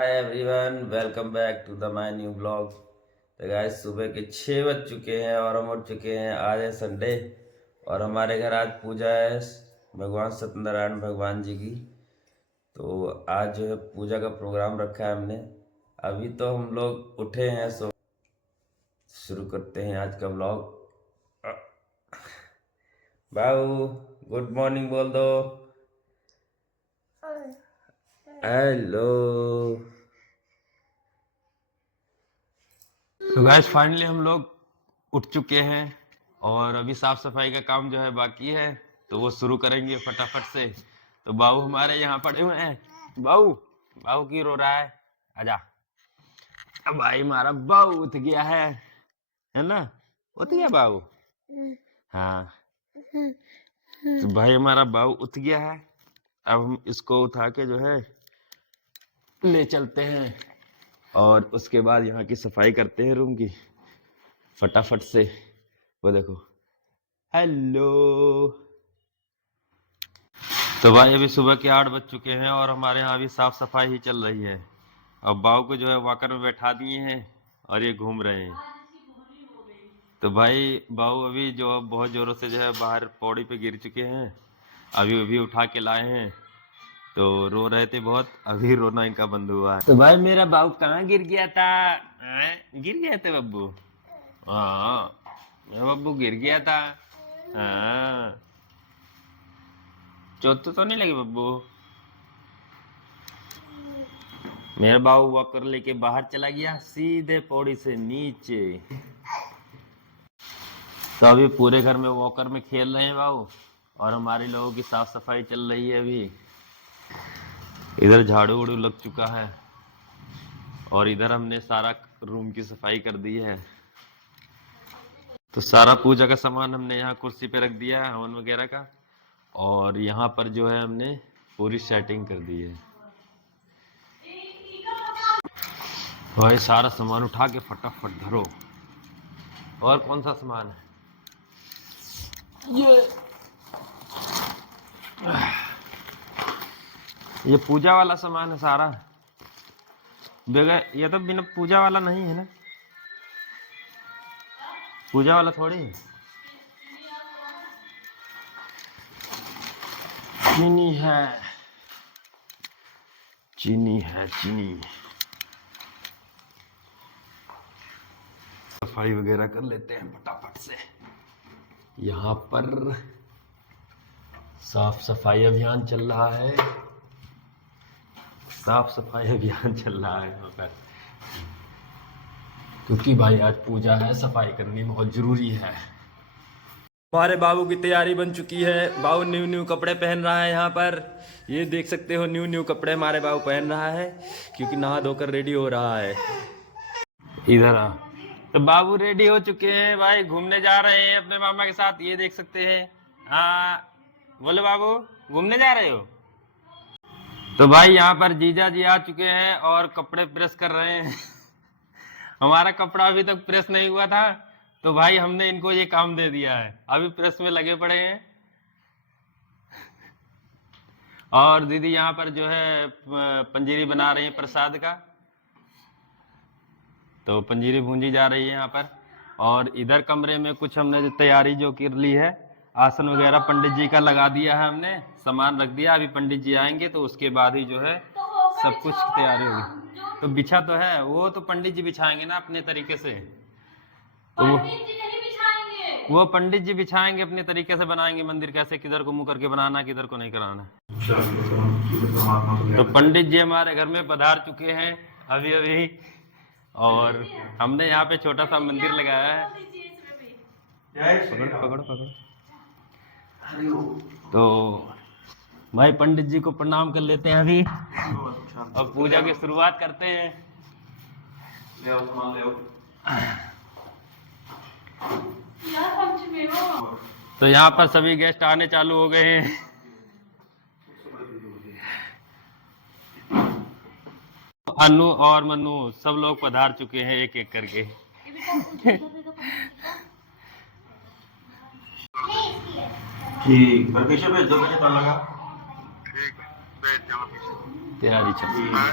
Hi everyone, welcome back to the my new blog. तो guys सुबह के 6 बज चुके हैं और हम उठ चुके हैं। आज है संडे और हमारे घर आज पूजा है भगवान सत्यनारायण भगवान जी की। तो आज जो है पूजा का प्रोग्राम रखा है हमने। अभी तो हम लोग उठे हैं, सो शुरू करते हैं आज का ब्लॉग। बाबू गुड मॉर्निंग बोल दो। हेलो। तो गाइस फाइनली हम लोग उठ चुके हैं और अभी साफ सफाई का काम जो है बाकी है, तो वो शुरू करेंगे फटाफट से। तो बाबू हमारे यहाँ पड़े हुए हैं। बाबू बाबू की रो रहा है, आजा। अब भाई हमारा बाबू उठ गया है ना? उठ गया बाबू? हाँ, तो भाई हमारा बाबू उठ गया है। अब हम इसको उठा के जो है ले चलते हैं और उसके बाद यहाँ की सफाई करते हैं रूम की फटाफट से। वो देखो, हेलो। तो भाई अभी सुबह के 8 बज चुके हैं और हमारे यहाँ अभी साफ सफाई ही चल रही है। अब बाव को जो है वॉकर में बैठा दिए हैं और ये घूम रहे हैं। तो भाई बाव अभी जो बहुत जोरों से जो है बाहर पौड़ी पे गिर चुके हैं। अभी अभी उठा के लाए हैं, तो रो रहे थे बहुत। अभी रोना इनका बंद हुआ है। तो भाई मेरा बाबू कहाँ गिर गया था? गिर गया था बब्बू? हाँ, मेरा बब्बू गिर गया था। हाँ, चोट तो नहीं लगी बब्बू? मेरा बाबू वॉकर लेके बाहर चला गया सीधे पौड़ी से नीचे। तो अभी पूरे घर में वॉकर में खेल रहे हैं बाबू और हमारे लोगों की साफ सफाई चल रही है। अभी इधर झाड़ू उड़ू लग चुका है और इधर हमने सारा रूम की सफाई कर दी है। तो सारा पूजा का सामान हमने यहाँ कुर्सी पे रख दिया है, हवन वगैरह का। और यहाँ पर जो है हमने पूरी सेटिंग कर दी है। भाई सारा सामान उठा के फटाफट धरो। और कौन सा सामान है? ये पूजा वाला सामान है सारा। बगैर ये तो बिना पूजा वाला नहीं है ना? पूजा वाला थोड़ी है। चीनी है, चीनी है, चीनी। सफाई वगैरह कर लेते हैं फटाफट से। यहाँ पर साफ सफाई अभियान चल रहा है। साफ सफाई अभियान चल रहा है यहाँ पर, क्योंकि भाई आज पूजा है, सफाई करनी बहुत जरूरी है। हमारे बाबू की तैयारी बन चुकी है। बाबू न्यू न्यू कपड़े पहन रहा है। यहाँ पर ये देख सकते हो, न्यू न्यू कपड़े हमारे बाबू पहन रहा है क्योंकि नहा धोकर रेडी हो रहा है। इधर आ। तो बाबू रेडी हो चुके हैं भाई, घूमने जा रहे हैं अपने मामा के साथ। ये देख सकते हैं। हाँ बोले बाबू, घूमने जा रहे हो? तो भाई यहाँ पर जीजा जी आ चुके हैं और कपड़े प्रेस कर रहे हैं। हमारा कपड़ा अभी तक प्रेस नहीं हुआ था, तो भाई हमने इनको ये काम दे दिया है। अभी प्रेस में लगे पड़े हैं। और दीदी यहाँ पर जो है पंजीरी बना रही है प्रसाद का। तो पंजीरी भूंजी जा रही है यहाँ पर। और इधर कमरे में कुछ हमने जो तैयारी जो कर ली है, आसन वगैरह पंडित जी का लगा दिया है हमने, सामान रख दिया। अभी पंडित जी आएंगे तो उसके बाद ही जो है सब कुछ तैयारी होगी। तो बिछा तो है, वो तो पंडित जी बिछाएंगे ना अपने तरीके से। तो वो पंडित जी बिछाएंगे अपने तरीके से, बनाएंगे मंदिर कैसे, किधर को मुंह करके बनाना, किधर को नहीं कराना। तो पंडित जी हमारे घर में पधार चुके हैं अभी अभी। और हमने यहाँ पे छोटा सा मंदिर लगाया है। पकड़ पकड़ पकड़। तो भाई पंडित जी को प्रणाम कर लेते हैं अभी। अब पूजा की शुरुआत करते हैं। तो यहाँ पर सभी गेस्ट आने चालू हो गए हैं। अनु और मनु सब लोग पधार चुके हैं एक एक करके। ठीक, भेज दो, मुझे लगा। ठीक, भेज दो। तैयारी चल रही है।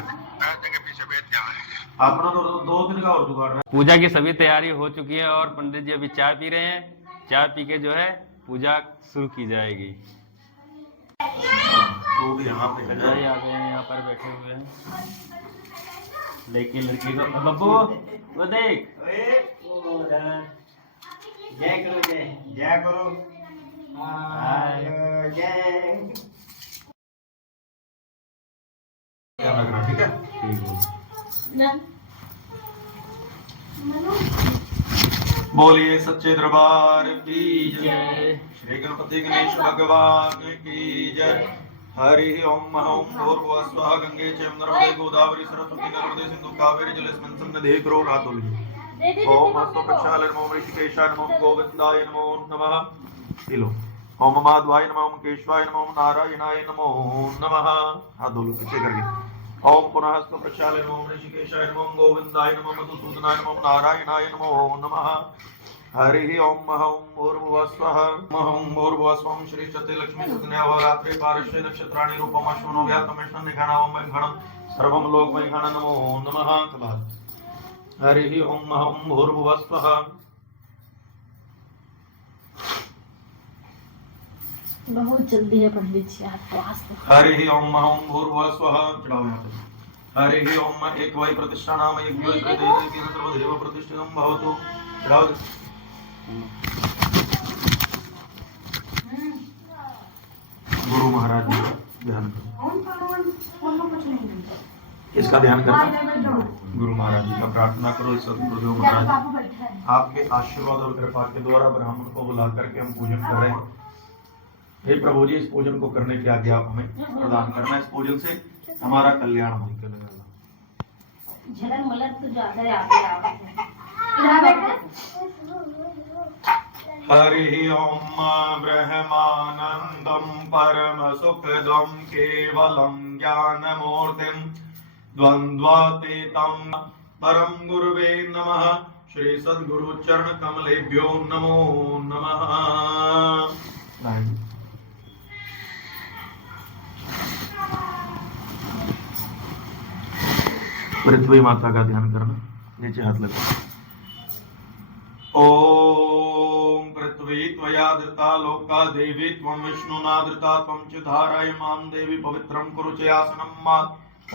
अपना तो 2 दिन का और जुगाड़ है। पूजा की सभी तैयारी हो चुकी है और पंडित जी अभी चाय पी रहे हैं। चाय पी के जो है पूजा शुरू की जाएगी। वो भी यहाँ पे पंडित जी आ गए हैं, यहाँ पर बैठे हुए हैं। लेकिन लड़की को बब्बू वो देख जय करो जय करो जय। ध्यान रखना, ठीक है। ठीक है। बोलिए सच्चे दरबार की जय। जय। श्री गणपति गणेश भगवान की जय। हरि ओम ओम भूर्भुवः स्वः गंगे च नर्मदे गोदावरी सरस्वती नर्मदे सिंधु कावेरी जलेस्मिन् सन्निधिं कुरु रातुल्य। ओम हस्तो प्रक्षालय नमो ऋषिकेशाय नमो गोविंदाय नमो नमः। तिलो ओम माधवाय नमः ओम केशवाय नमः ओम नारायणाय नमो नमः। हाथ धो लो पीछे करके। ओम पुनः हस्तो प्रक्षालय नमो ऋषिकेशाय नमो गोविंदाय नमो मधुसूदनाय नमो नारायणाय नमो नमः। हरि ओम ओम भूर्भुवः स्वः ओम भूर्भुवः स्वः श्री सत्य लक्ष्मी सत्यावरात्रे पार्श्वे नक्षत्राणि रूपम अश्वनो व्यातमेषं निघानावं वैघणं सर्वं लोक वैघणं नमो नमः। तथा हरि ओम भूर्भुवः स्वः। बहुत जल्दी है पंडित जी आप पास। हरि ओम भूर्भुवः स्वः। चढ़ाओ यहाँ पे। हरि ओम एक वै प्रतिष्ठा नाम एक वै देव सर्वदेव प्रतिष्ठितं भवतु। चढ़ाओ। गुरु महाराज जी का ध्यान करो। किसका ध्यान करना? गुरु महाराज जी का प्रार्थना करो। सदगुरुदेव महाराज आपके आशीर्वाद और कृपा के द्वारा ब्राह्मण को बुला करके हम पूजन कर रहे हैं। हे प्रभु जी, इस पूजन को करने की आज्ञा आप हमें प्रदान करना। इस पूजन से हमारा कल्याण हो। झलक मलक तो ज्यादा आगे आवे। हरि ओम ब्रह्मानंदं परम सुखदं केवलं ज्ञानमूर्तिं द्वन्द्वातीतं परम गुरुवे नमः। श्री सद्गुरु चरण कमलेभ्यो नमो नमः। पृथ्वी माता का ध्यान करना। नीचे हाथ लगा। ओम पृथ्वी त्वया धृता लोका देवी त्वं विष्णुना धृता त्वं च धारयमां देवी पवित्रं कुरु च आसनं मा।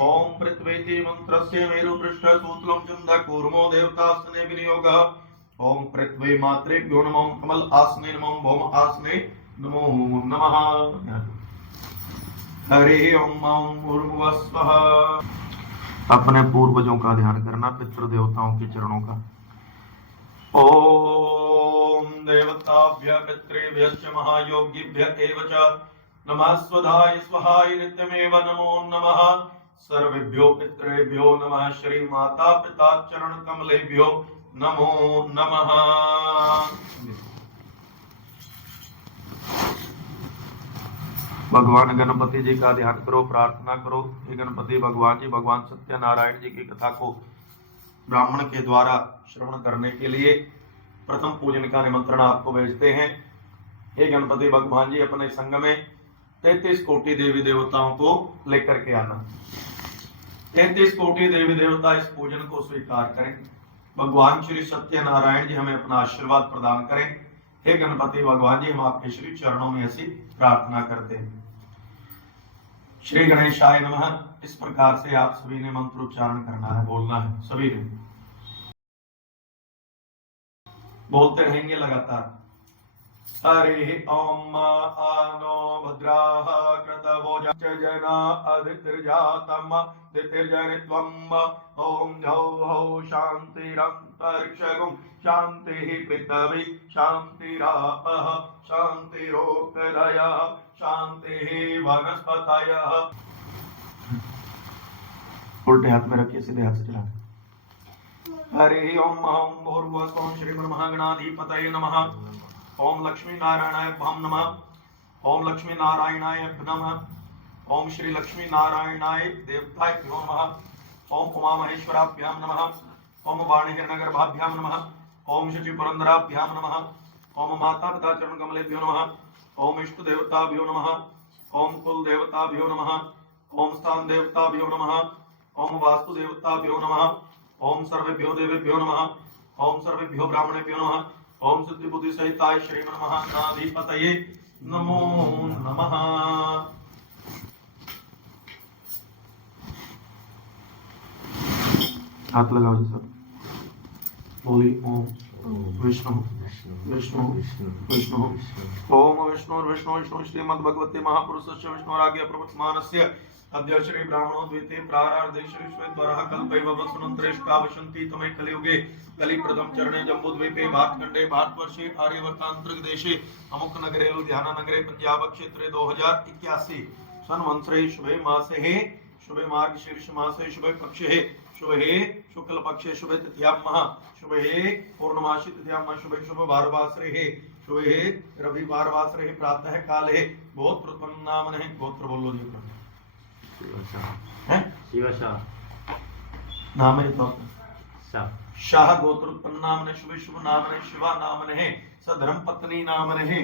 ओम पृथ्वीति मंत्रस्य मेरुपृष्ठ सूतलं चंद कूर्मो देवतासने विनियोगः। ओम पृथ्वी मात्रेभ्यो नमो कमल आसने नमो भौम आसने नमो नमः। हरि ओम भूर्भुवः स्वः। अपने पूर्वजों का ध्यान करना, पितृ देवताओं के चरणों का। ओम देवताभ्य पितृभ्यश्च महायोगिभ्य एव च नमः स्वधाय स्वहाय नित्यमेव नमो नमः। सर्वेभ्यो पितृभ्यो नमः। श्री माता पिता चरण कमलेभ्यो नमो नमः। भगवान गणपति जी का ध्यान करो, प्रार्थना करो। हे गणपति भगवान जी, भगवान सत्यनारायण जी की कथा को ब्राह्मण के द्वारा श्रवण करने के लिए प्रथम पूजन का निमंत्रण आपको भेजते हैं। हे गणपति भगवान जी, अपने संग में 33 कोटि देवी देवताओं को लेकर के आना। 33 कोटि देवी देवता इस पूजन को स्वीकार करें। भगवान श्री सत्यनारायण जी हमें अपना आशीर्वाद प्रदान करें। हे गणपति भगवान जी, हम आपके श्री चरणों में ऐसी प्रार्थना करते हैं। श्री गणेशाय नमः। इस प्रकार से आप सभी ने मंत्रोच्चारण करना है, बोलना है। सभी ने बोलते रहेंगे लगातार। हरि ओम आनो भद्राः कृतवोजा जना अदितिर्जातम् दितिर्जनित्वम्। ओम झौ हौ शान्तिरन्तरिक्षगुं शान्तिः पृथ्वी शान्तिरापः शान्तिरोषधयः शान्तिः वनस्पतयः। उल्टे हाथ में रखिए, सीधे हाथ से चला। हरि ओम भूर्भुवः स्वः। श्री महागणाधिपतये नमः। ओम लक्ष्मी नारायणाय नमः। ओम लक्ष्मी नारायणाय नमः। ओम श्री लक्ष्मी नारायणाय देवताभ्यो नमः। ओम उमा महेश्वराभ्यां नमः। ओम वाणी हिरण्यगर्भाभ्यां नमः। ओम शुचि पुरंदराभ्यां नमः। ओम माता पिता चरण कमलेभ्यो नमः। ओम इष्ट देवताभ्यो नमः। ओम कुल देवताभ्यो नमः। ओम स्थान देवताभ्यो नमः। ओम वास्तुदेवताभ्यो नमः। ओम सर्वेभ्यो देवेभ्यो नमः। ओम सर्वेभ्यो ब्राह्मणेभ्यो नमः। ओम सिद्धि बुद्धि सहिताय श्री महागणाधिपतये नमो नमः। हाथ लगाओ जी सब। बोली ओम विष्णु विष्णु विष्णु ओम विष्णु विष्णु विष्णु श्रीमद् भगवते महापुरुषस्य विष्णुराज्ञ प्रवर्तमानस्य अद्य श्री ब्राह्मणो द्वितीय प्रारार्धे श्री श्वेतवरः कल्पैव वसुनन्त्रेष्टावशन्ति तमे कलियुगे कलिप्रथम चरणे जम्बूद्वीपे भारतखण्डे भारतवर्षे आर्यवर्तांतरिक देशे अमुक नगरे लुधियाना नगरे पंजाब क्षेत्रे 2081 संवत्सरे शुभे मासे शुभे मार्गशीर्ष मासे शुभे पक्षे शुभे शुक्ल पक्षे शुभे तृतीयां शुभे पूर्णमासी तृतीयां शुभे शुभ वारवासरे शुभे रविवार वासरे प्रातः काले गोत्र उत्पन्नामने गोत्र बोलो जी नाम है तो शाह गोत्र उत्पन्नामने शुभ शुभ नामने शिवा नामने सधर्म पत्नी नामने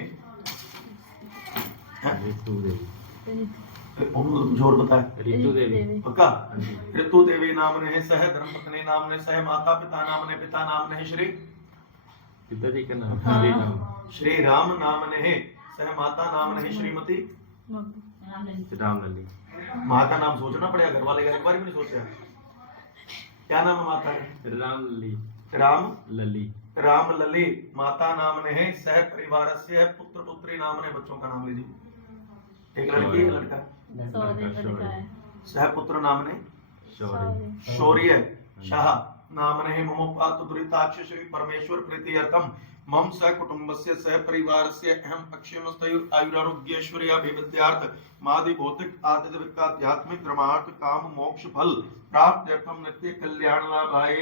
जोर बताए ऋतु देवी पक्का ऋतु देवी नामने सह धर्म पत्नी नामने सह माता पिता नामने पिता नामने श्री पिताजी का नाम श्री राम नामने सह माता नामने श्रीमती रामलली। माँ का नाम सोचना पड़ेगा, घर वाले एक बार भी नहीं सोचा। क्या नाम है माता का? रामलली राम लली राम लली माता नामने है सह परिवार से पुत्र पुत्री नामने बच्चों का नाम लीजिए। एक लड़की एक लड़का सह पुत्र नामने शौर्य शाह नामने है ममोपात दुरिताक्ष श्री परमेश्वर प्रीत्यर्थम मम सह कुटुंबस्य सह परिवारस्य अहम अक्षयमस्तयुर आयुरारोग्यैश्वर्याभिवृद्ध्यार्थ मादि भौतिक आध्यात्मिक आध्यात्मिक धर्मार्थ काम मोक्ष फल प्राप्त्यर्थम नित्य कल्याण लाभाय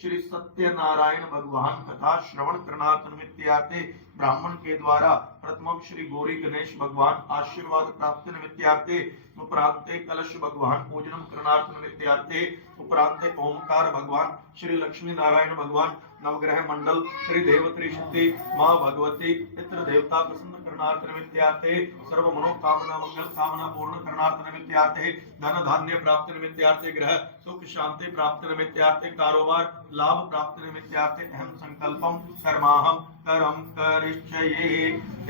श्री सत्यनारायण भगवान कथा श्रवण करनार्थ निमित्तार्थे ब्राह्मण के द्वारा प्रथम श्री गौरी गणेश भगवान आशीर्वाद प्राप्ति निमित्तार्थे उपरांते कलश भगवान पूजनम करनार्थ निमित्तार्थे उपरांते ओमकार भगवान श्री लक्ष्मी नारायण भगवान नवग्रह मंडल श्री देवत्री शक्ति मां भगवती इतर देवता प्रसन्न करनार्थ निमित्तार्थे सर्व मनोकामना मंगल कामना पूर्ण करनार्थ निमित्तार्थे धन धान्य प्राप्ति निमित्तार्थे ग्रह सुख शांति प्राप्ति निमित्तार्थे कारोबार लाभ प्राप्ति निमित्तार्थे अहम संकल्पम कर्माहम करम करिष्ये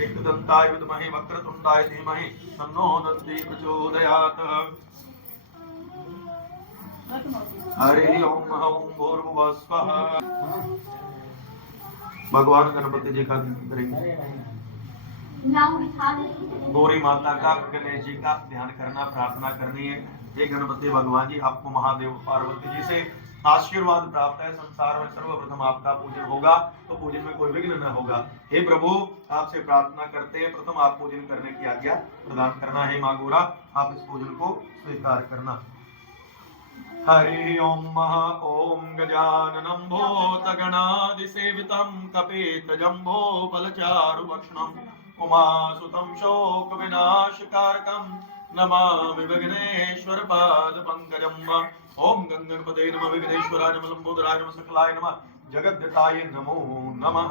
एकदंताय विद्महे वक्रतुंडाय धीमहि तन्नो दन्ति प्रचोदयात्। हरि ओम ओम भूर्भुवः स्वः। भगवान गणपति जी का करेंगे, गौरी माता का गणेश जी का ध्यान करना प्रार्थना करनी है। हे गणपति भगवान जी आपको महादेव पार्वती जी से आशीर्वाद प्राप्त है। संसार में सर्वप्रथम आपका पूजन होगा तो पूजन में कोई विघ्न न होगा। हे प्रभु आपसे प्रार्थना करते हैं प्रथम आप पूजन करने की आज्ञा प्रदान करना है। मां गौरा आप इस पूजन को स्वीकार करना। हरि ओम ओम गजाननं भूतगणादिसेवितं कपितजम्बो फलचारुभक्षणम् उमासुतं शोकविनाशकारकं नमामि विघ्नेश्वर पादपङ्कजम्। ओम गंगणपते नमः विघ्नेश्वराय नमः लंबोदराय नमः सकलाय नमः जगद्गताय नमो नमः।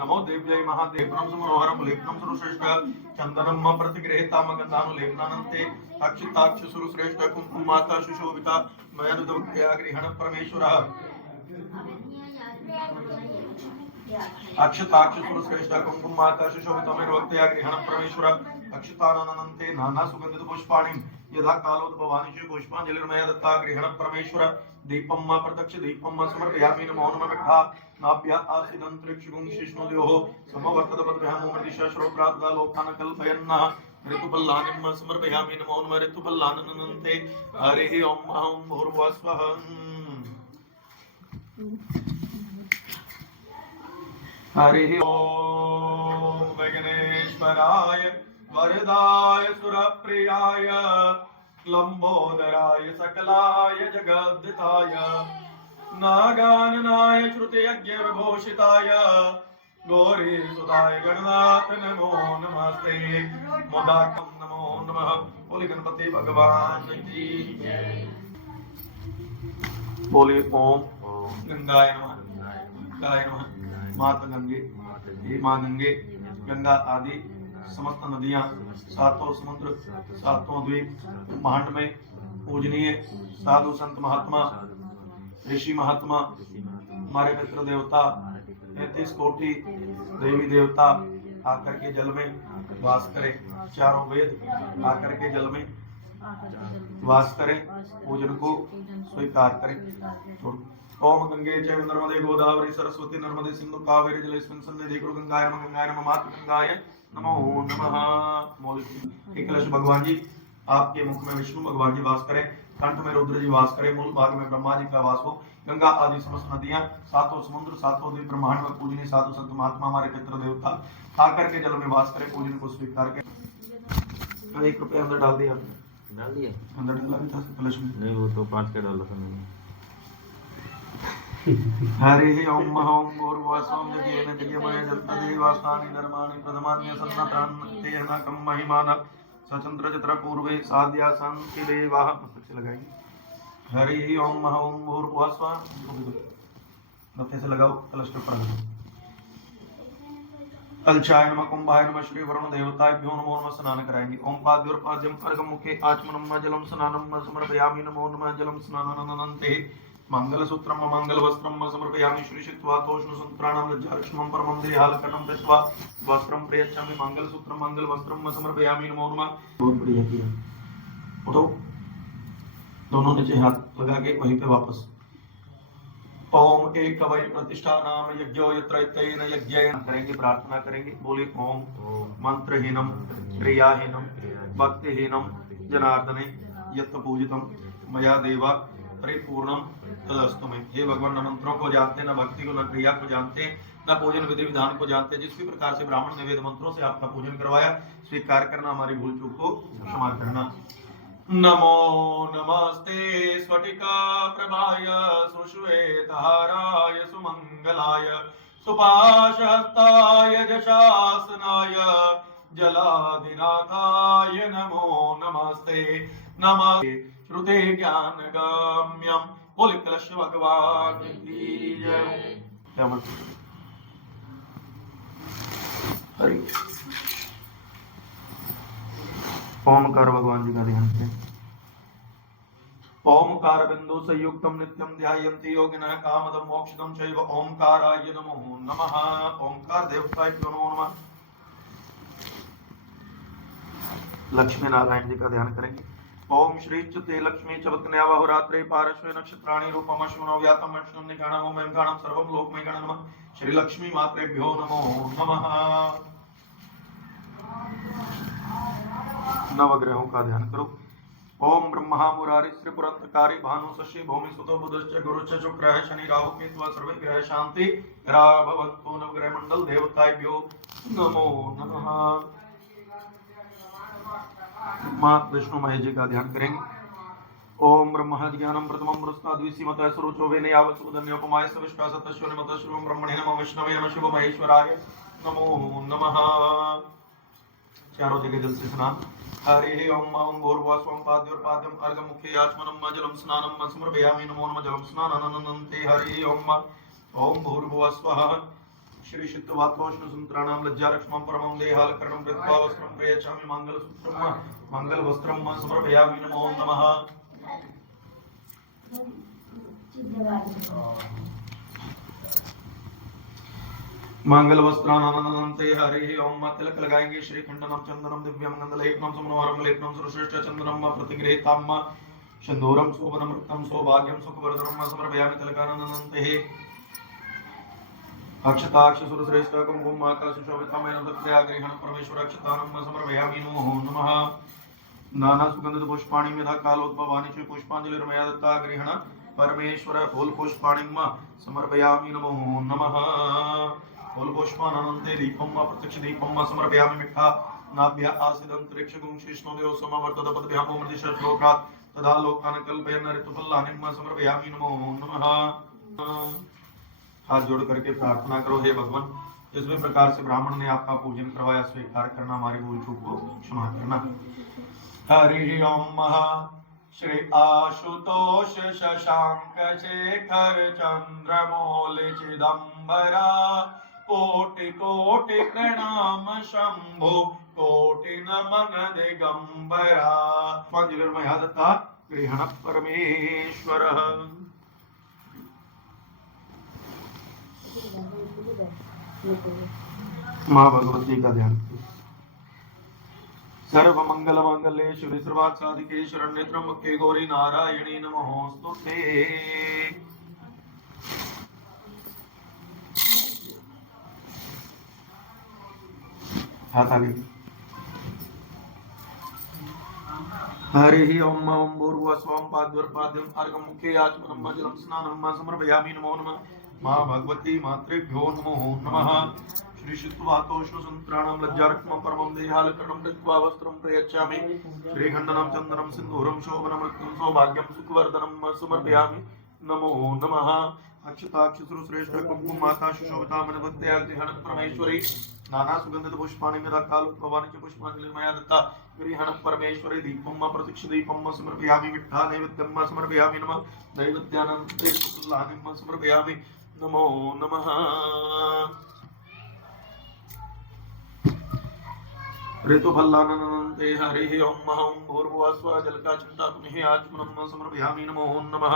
नमो देव्यै महादेवं समनोहरं लेपनं सुरश्रेष्ठ चन्दनं प्रतिगृहीतां गन्धानुलेपनानन्ते अक्षताक्ष सुरश्रेष्ठ कुङ्कुमाता सुशोभिता मयानुदभक्त्या गृहणं परमेश्वरः अक्षताक्ष सुरश्रेष्ठ कुङ्कुमाता सुशोभिता मयानुदभक्त्या गृहणं परमेश्वरः अक्षताननन्ते नाना सुगन्धित पुष्पाणि यथा कालोद्भवानि पुष्पाञ्जलिर्मया दत्ता गृहणं परमेश्वरः दीपं मा प्रत्यक्ष दीपं मा समर्पयामि नमो नमः विद्धा नाभ्या आसीदंतरिक्षगुं शिष्णुद्योः समवर्तदपद्भ्यां मोमदिशा श्रोत्राद्गा लोकान् कल्पयन्नः ऋतुपल्लानिं समर्पयामि नमो नमः ऋतुपल्लाननन्ते। हरिः ओम ओम भूर्भुवः स्वः। हरिः ओम विघ्नेश्वराय वरदाय सुरप्रियाय लंबोदराय सकलाय जगद्दिताय नागाननाय श्रुतियज्ञ विभूषिताय गौरीसुताय गणनाथ नमो नमस्ते मोदाकं नमो नमः। बोले गणपति भगवान की जय। बोले ओम गंगाय नमः गंगाय नमः। माता गंगे हे मां गंगे गंगा आदि समस्त नदियां सातों समुद्र सातों द्वीप ब्रह्मांड में पूजनीय साधु संत महात्मा ऋषि महात्मा हमारे पितृ देवता 33 कोटि देवी देवता आकर के जल में वास करें, चारों वेद आकर के जल में वास करें, पूजन को स्वीकार करें। ओम गंगे च नर्मदे गोदावरी सरस्वती नर्मदे सिंधु कावेरी जलेस्मिन् सन्निधि कुरु गंगाय नमः मातृगंगाय नमो नमः। एक कलश भगवान जी, आपके मुख में विष्णु भगवान जी वास करें, कंठ में रुद्र जी वास करें, मूल भाग में ब्रह्मा जी का वास हो। गंगा आदि समस्त नदियां, सातों समुद्र, सातों द्वीप ब्रह्मांड में पूजनीय साधु संत महात्मा हमारे पितृ देवता आकर के जल में वास करें, पूजन को स्वीकार करें। 1 रुपया अंदर डाल दिया आपने? डाल दिए? अंदर डाला भी था कलश में? नहीं, वो तो 5 का डाला था मैंने। हरि ओम ओम भूर्भुवस्वं जगेन जगमय जलतदेवास्तानि धर्माणि प्रथमान्य सन्नतान्तेन कम महिमान सचंद्र चत्र पूर्वे साध्या शांति देवाः से लगाएंगे। हरि ओम भूर्भुवस्वं नथे से लगाओ, कलश के ऊपर लगाओ। कलशाय नमः, कुंभाय नमः, श्री वरुण देवताभ्यो नमो नमः। स्नान कराएंगे। ओम पाद्योर्पाद्यम अर्घ मुखे आचमनम जलम स्नानम समर्पयामि। नमो नमः। जलम स्नानानन्ते मंगलसूत्रम मंगलवस्त्रम समर्पयामि। श्री शित्वातोष्ण संत्राणाम लज्जालक्ष्मं परमं देहालकटं दत्वा वस्त्रं प्रयच्छामि। मंगलसूत्रम मंगलवस्त्रम समर्पयामि। नमो नमः। बहुत बढ़िया किया। उठो, दोनों नीचे हाथ लगा के वहीं पे वापस। ओम एक वै प्रतिष्ठा नाम यज्ञो यत्र तेन यज्ञेन करेंगे, प्रार्थना करेंगे। बोले ओम मंत्रहीनम क्रियाहीनम भक्तिहीनम जनार्दने यत् पूजितम मया देवा परिपूर्णम तदस्तु मे। हे भगवान, न मंत्रों को जानते, न भक्ति को, न क्रिया को जानते, न पूजन विधि विधान को जानते। जिस भी प्रकार से ब्राह्मण ने वेद मंत्रों से आपका पूजन करवाया, स्वीकार करना, हमारी भूल चूक को क्षमा करना। नमो नमस्ते स्फटिका प्रभाय सुश्वेतहाराय सुमंगलाय सुपाशहस्ताय जशासनाय जलाधिनाथाय नमो नमस्ते। नमस्ते श्रुते ज्ञानगम्यं। बोले कलश भगवान की जय। क्या मतलब? हरि ओमकार भगवान जी का ध्यान करें। ओमकार बिंदु संयुक्तम नित्यम ध्यायन्ति योगिनः कामदं मोक्षदं चैव। ओमकाराय नमो नमः। ओमकार देवताय नमो नमः। लक्ष्मी नारायण जी का ध्यान करेंगे। ओम श्री च्युते लक्ष्मी चवत्न्यावहु रात्रे पार्श्वे नक्षत्राणि रूपम अश्विनो व्यातम अश्विनं निगणं ओम गणं सर्वं लोकमय गणं नमः। श्री लक्ष्मी मात्रेभ्यो नमो नमः। नवग्रहों का ध्यान करो। ओम ब्रह्मा मुरारी त्रिपुरंतकारी भानु शशि भूमि सुतो बुधश्च गुरुश्च शुक्रः शनि राहु केतु सर्वे ग्रह शांति भवन्तु। नवग्रह मंडल देवताभ्यो नमो नमः। मां विष्णु महेश जी का ध्यान करेंगे। ओम ब्रह्म ज्ञानम प्रथमं पुरस्ताद द्विसीमतः सुरुचो वेने यावत्सुधन्योपमाय सविष्टासतश्वनि मतश्रुवं ब्रह्मणे नमः विष्णवे नमः शिव महेश्वराय नमो नमः। चारों जगह जल से स्नान। हरि ओम ओम भूर्भुवस्वं पाद्योर्पाद्यम अर्घ मुखे आचमनम जलम स्नानम समर्पयामि। नमो नमः। जलम स्नानानन्ते। हरि ओम ओम भूर्भुवस्वः श्री शित्वातोष्ण संत्राणाम लज्जालक्ष्मं परमं देहालकरणं कृत्वा वस्त्रं प्रयच्छामि। मंगलसूत्रं मंगलवस्त्रं समर्पयामि। नमो नमः। मंगलवस्त्रानन्ते। हरि ओम तिलक लगाएंगे। श्रीखंडनम चंदनम दिव्यम गंधलेपनम समनोहरम लेपनम सुरश्रेष्ठ चंदनम प्रतिगृहीताम सिंदूरम शोभनम रक्तम सौभाग्यम सुखवर्धनम समर्पयामि। तिलकानन्ते। अक्षताक्ष सुरश्रेष्ठ कुमकुम आकाश शोभितमेन दत्तयाग्रहण परमेश्वर अक्षतानम समर्पयामि। नमो नमः। नाना सुगंधित पुष्पाणि यथा कालोद्भवानि च पुष्पांजलिर्मया दत्ता गृहण परमेश्वर फूल पुष्पाणिम समर्पयामि। नमो नमः। फूल पुष्पानन्ते दीपं प्रत्यक्ष दीपं समर्पयामि। मिठा नाभ्य आसीदंतरिक्ष गुंशिष्णो देव समवर्तत पदभ्यामो मृदिश श्लोकात् तदा लोकान् कल्पयन् ऋतुफलानिं समर्पयामि। नमो नमः। हाथ जोड़ करके प्रार्थना करो। हे भगवान, जिस भी प्रकार से ब्राह्मण ने आपका पूजन करवाया, स्वीकार करना, हमारी भूल चूक को क्षमा करना। हरि ओम श्री आशुतोष शशांक शेखर चंद्रमौल चिदंबरा कोटि कोटि प्रणाम शंभो कोटि नमन दिगंबरा। दत्ता गृहण परमेश्वरः। माँ भगवती का ध्यान। सर्व मंगल मांगल्ये शिवे सर्वार्थ साधिके शरण्ये त्र्यंबके गौरी नारायणी नमोस्तुते। हाथ आगे। हरि ओम ओम भूर्भुवस्वं पाद्वर्पाद्यं अर्घं मुखे आचमनं जलं स्नानं समर्पयामि। नमो नमः मां भगवती मातृभ्यो नमो नमः। श्री शुद्धवातोष्ण संत्राणां लज्जारक्ष्मं परमं देहालकरणं कृत्वा वस्त्रं प्रयच्छामि। श्रीखण्डनं चन्दनं सिन्दूरं शोभनं रत्नं सौभाग्यं सुखवर्धनं समर्पयामि। नमो नमः। अक्षताक्षसुर श्रेष्ठ कुंकुम माता सुशोभिता मनभक्त्या गृहण परमेश्वरी नाना सुगंधित पुष्पाणि मेरा कालो भवानी च पुष्पांजलि मया दत्ता। गृहण परमेश्वरी दीपम प्रतीक्ष दीपम समर्पयामि। मिठ्ठा नैवेद्यम समर्पयामि। नमः नैवेद्यानंते फुल्लानिम समर्पयामि। नमो नमः। ऋतुफलानन्ते हरिः ओम ओम भूर्भुवस्वः जलका चिन्ताग्निः आचमनं समर्पयामि। नमो नमः।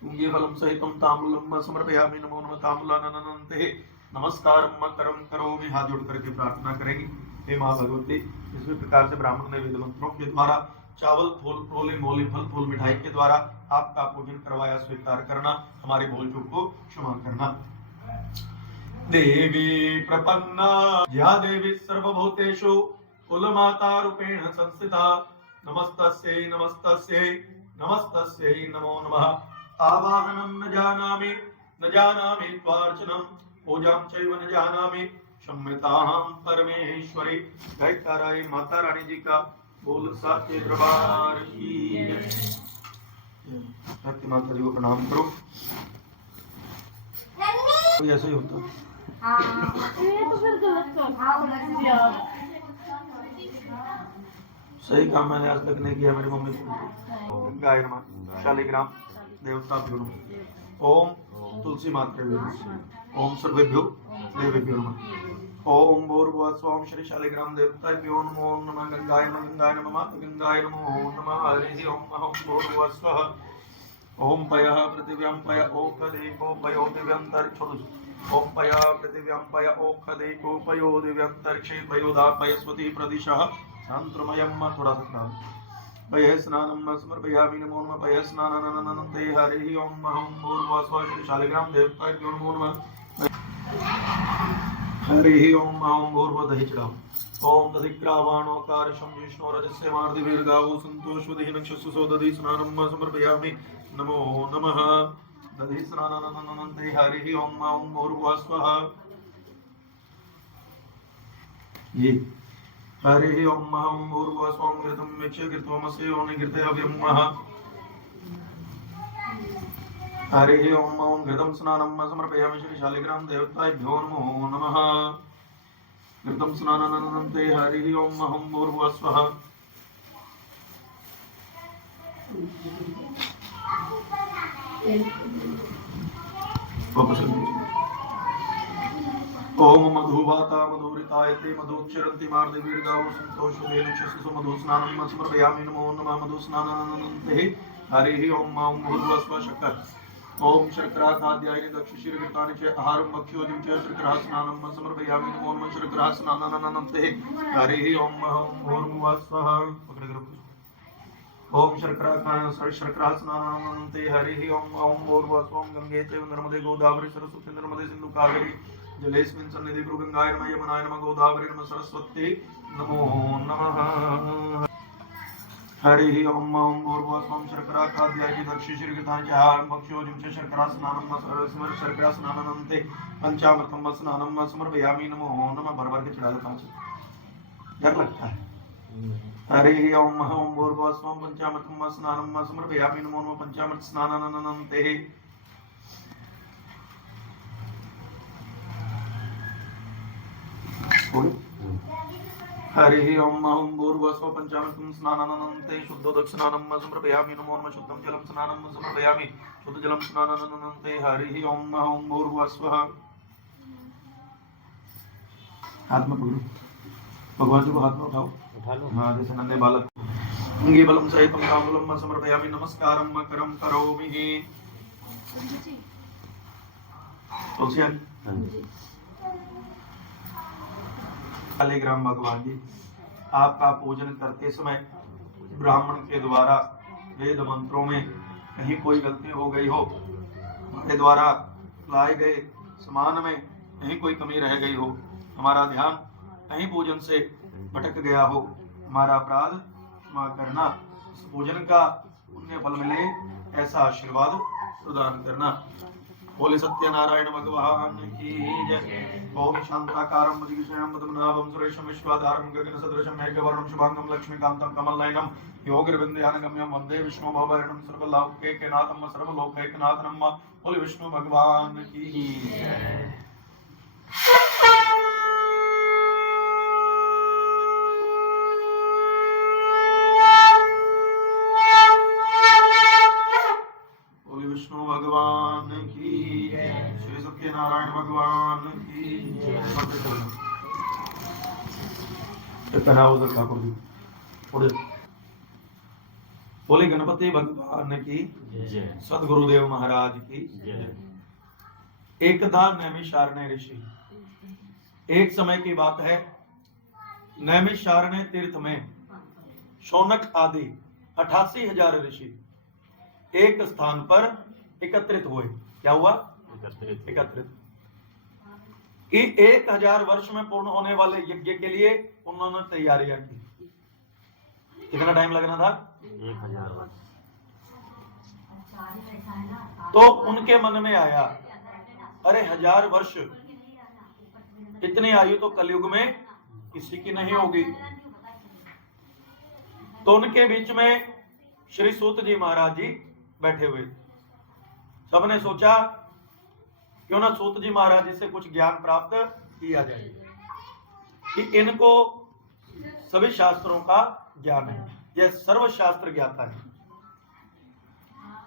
तुंगे फलम सहितं ताम्बूलम समर्पयामि। नमो नमः। ताम्बूलानन्ते नमस्कारम करम करोमि। हाथ जोड़ करके प्रार्थना करेंगे। हे माँ भगवती, इसी प्रकार से ब्राह्मण ने वेद मंत्रों के द्वारा चावल फूल फूले मोली फल फूल मिठाई के द्वारा आपका पूजन करवाया स्वीकार करना। हमारी भूल चूक को क्षमा करना। देवी प्रपन्ना या देवी सर्वभूतेषु कुलमाता रूपेण संस्थिता नमस्तस्यै नमस्तस्यै नमस्तस्यै नमो नमः। आवाहनं न जानामि त्वार्चनं पूजां चैव न जानामि क्षम्यतां परमेश्वरी। गायकाराय माता रानी जी का बोल सच्चे दरबार की जय। सत्य माता जी को प्रणाम करो। कोई ऐसा ही होता सही काम मैंने आज तक नहीं किया मेरी मम्मी को। गाय नमः शालिग्राम देवता भ्यो नमः। ओम तुलसी मात्रे नमः। ओम सर्वेभ्यो देवेभ्यो नमः। ओम भूर्भुवस्वं श्री शालिग्राम देवताभ्यो नमो नमः। गंगाय नमः माता गंगाय नमो नमः। हरिः ओम ओम भूर्भुवस्वः। ओम पयः पृथिव्यां पय ओखदेको पयो दिव्यंतरिक्षो। ओम पयः पृथिव्यां पय ओखदेको पयो दिव्यंतरिक्षे पयोदा पयस्वती प्रदिशः शांत्रमयम्। थोड़ा सा खराब। पयः स्नानं समर्पयामि। नमो नमः। पयः स्नानानन्ते हरिः ओम ओम भूर्भुवस्वः श्री शालिग्राम देवताभ्यो नमो नमः। हरिः ओम ओम भूर्भुवः। दही चढ़ाओ। ओम दधिक्रावाणोकार शं विष्णु रजस्य मार्दिवीर्गावो संतोषवदि नक्षसुसो दधि स्नानं समर्पयामि। नमो नमः। दधि स्नानानन्ते हरिः ओम ओम भूर्भुवः स्वः। ये हरिः ओम ओम भूर्भुवः स्वं घृतं वीक्ष्य घृतमस्य योनिघृते अव्यम्मः। हरिः ओम ओम घृतं स्नानं समर्पयामि। श्री शालिग्राम देवताभ्यो नमो नमः। घृतं स्नानानन्ते हरिः ओम ओम भूर्भुवः स्वः। ओम मधुवाता मधुरितायते मधुक्षरन्ति मार्दिवीर्गावो संतोषवदि नक्षसुसो मधुस्नानं समर्पयामि। नमो नमः। मधुस्नानानन्ते हरिः ओम ओम भूर्भुवः स्वः। शक्कर। ओम शर्करा खाद्यानि दक्षिशीर्घृतानि च आहारं भक्ष्योदिं च शर्करा स्नानं समर्पयामि। नमो नमः। शर्करा स्नानानन्ते हरिः ओम ओम भूर्भुवः स्वः। पकड़ के रखो। ओम शर्करा स्नानानन्ते हरिः ओम ओम भूर्भुवः स्वः। गंगे चैव नर्मदे गोदावरी सरस्वती नर्मदे सिन्धु कावेरी जलेस्मिन् सन्निधि कुरु। गंगाय नमः यमुनाय नमः गोदावरी नमः सरस्वती नमो नमः। हरिः ओम ओम भूर्भुवः स्वं शर्करा खाद्यानि दक्षिशीर्घृतानि च आहारं भक्ष्योदिं च शर्करा स्नानं शर्करा स्नानानन्ते पंचामृतं स्नानं समर्पयामि। नमो नमः। भर भर के चढ़ा दो। पाँच डर लगता है। हरिः ओम ओम भूर्भुवः स्वं पंचामृतं स्नानं समर्पयामि। नमो नमः। पंचामृत स्नानानन्ते हरिः ओम ओम भूर्भुवः स्वः। पंचामृतं स्नानानन्ते शुद्धोदक स्नानं समर्पयामि। नमो नमः। शुद्धं जलं स्नानं समर्पयामि। शुद्ध जलं स्नानानन्ते हरिः ओम ओम भूर्भुवः स्वः। हाथ में पकड़ो। भगवान जी को हाथ में उठाओ। उठा लो। हाँ जैसे नन्हे बालक। अंगीबलं सहितं ताम्बूलं समर्पयामि नमस्कारं करं करोमि। तुलसी शालिग्राम भगवान जी, आपका पूजन करते समय ब्राह्मण के द्वारा वेद मंत्रों में कहीं कोई गलती हो गई हो, हमारे द्वारा लाए गए सामान में कहीं कोई कमी रह गई हो, हमारा ध्यान कहीं पूजन से भटक गया हो, हमारा अपराध क्षमा करना, इस पूजन का पुण्य फल मिले ऐसा आशीर्वाद प्रदान करना। बोले सत्यनारायण भगवान की जय। ओम शांताकारं भुजगशयनं पद्मनाभं सुरेशं विश्वाधारं गगनसदृशं मेघवर्णं शुभांगं लक्ष्मीकान्तं कमलनयनं योगिर्विन्द्यानगम्यं वन्दे विष्णु भवभरणं सर्वलोकैकनाथं सर्वलोकैकनाथं। बोले विष्णु भगवान की जय। विष्णु भगवान की जय। श्री सत्यनारायण भगवान की जय। बोले गणपति भगवान की जय। सदगुरुदेव महाराज की जय। एकदा नैमिषारण्य ऋषि, एक समय की बात है, नैमिषारण्य तीर्थ में शौनक आदि 88,000 ऋषि एक स्थान पर एकत्रित हुए। क्या हुआ? एकत्रित कि 1000 वर्ष में पूर्ण होने वाले यज्ञ के लिए उन्होंने तैयारियां की। कितना टाइम लगना था? 1000 वर्ष। तो उनके मन में आया, अरे 1000 वर्ष, इतनी आयु तो कलयुग में किसी की नहीं होगी। तो उनके बीच में श्री सूत जी महाराज जी बैठे हुए। सबने सोचा क्यों ना सूत जी महाराज जी से कुछ ज्ञान प्राप्त किया जाए, कि इनको सभी शास्त्रों का ज्ञान है, यह सर्व शास्त्र ज्ञाता है।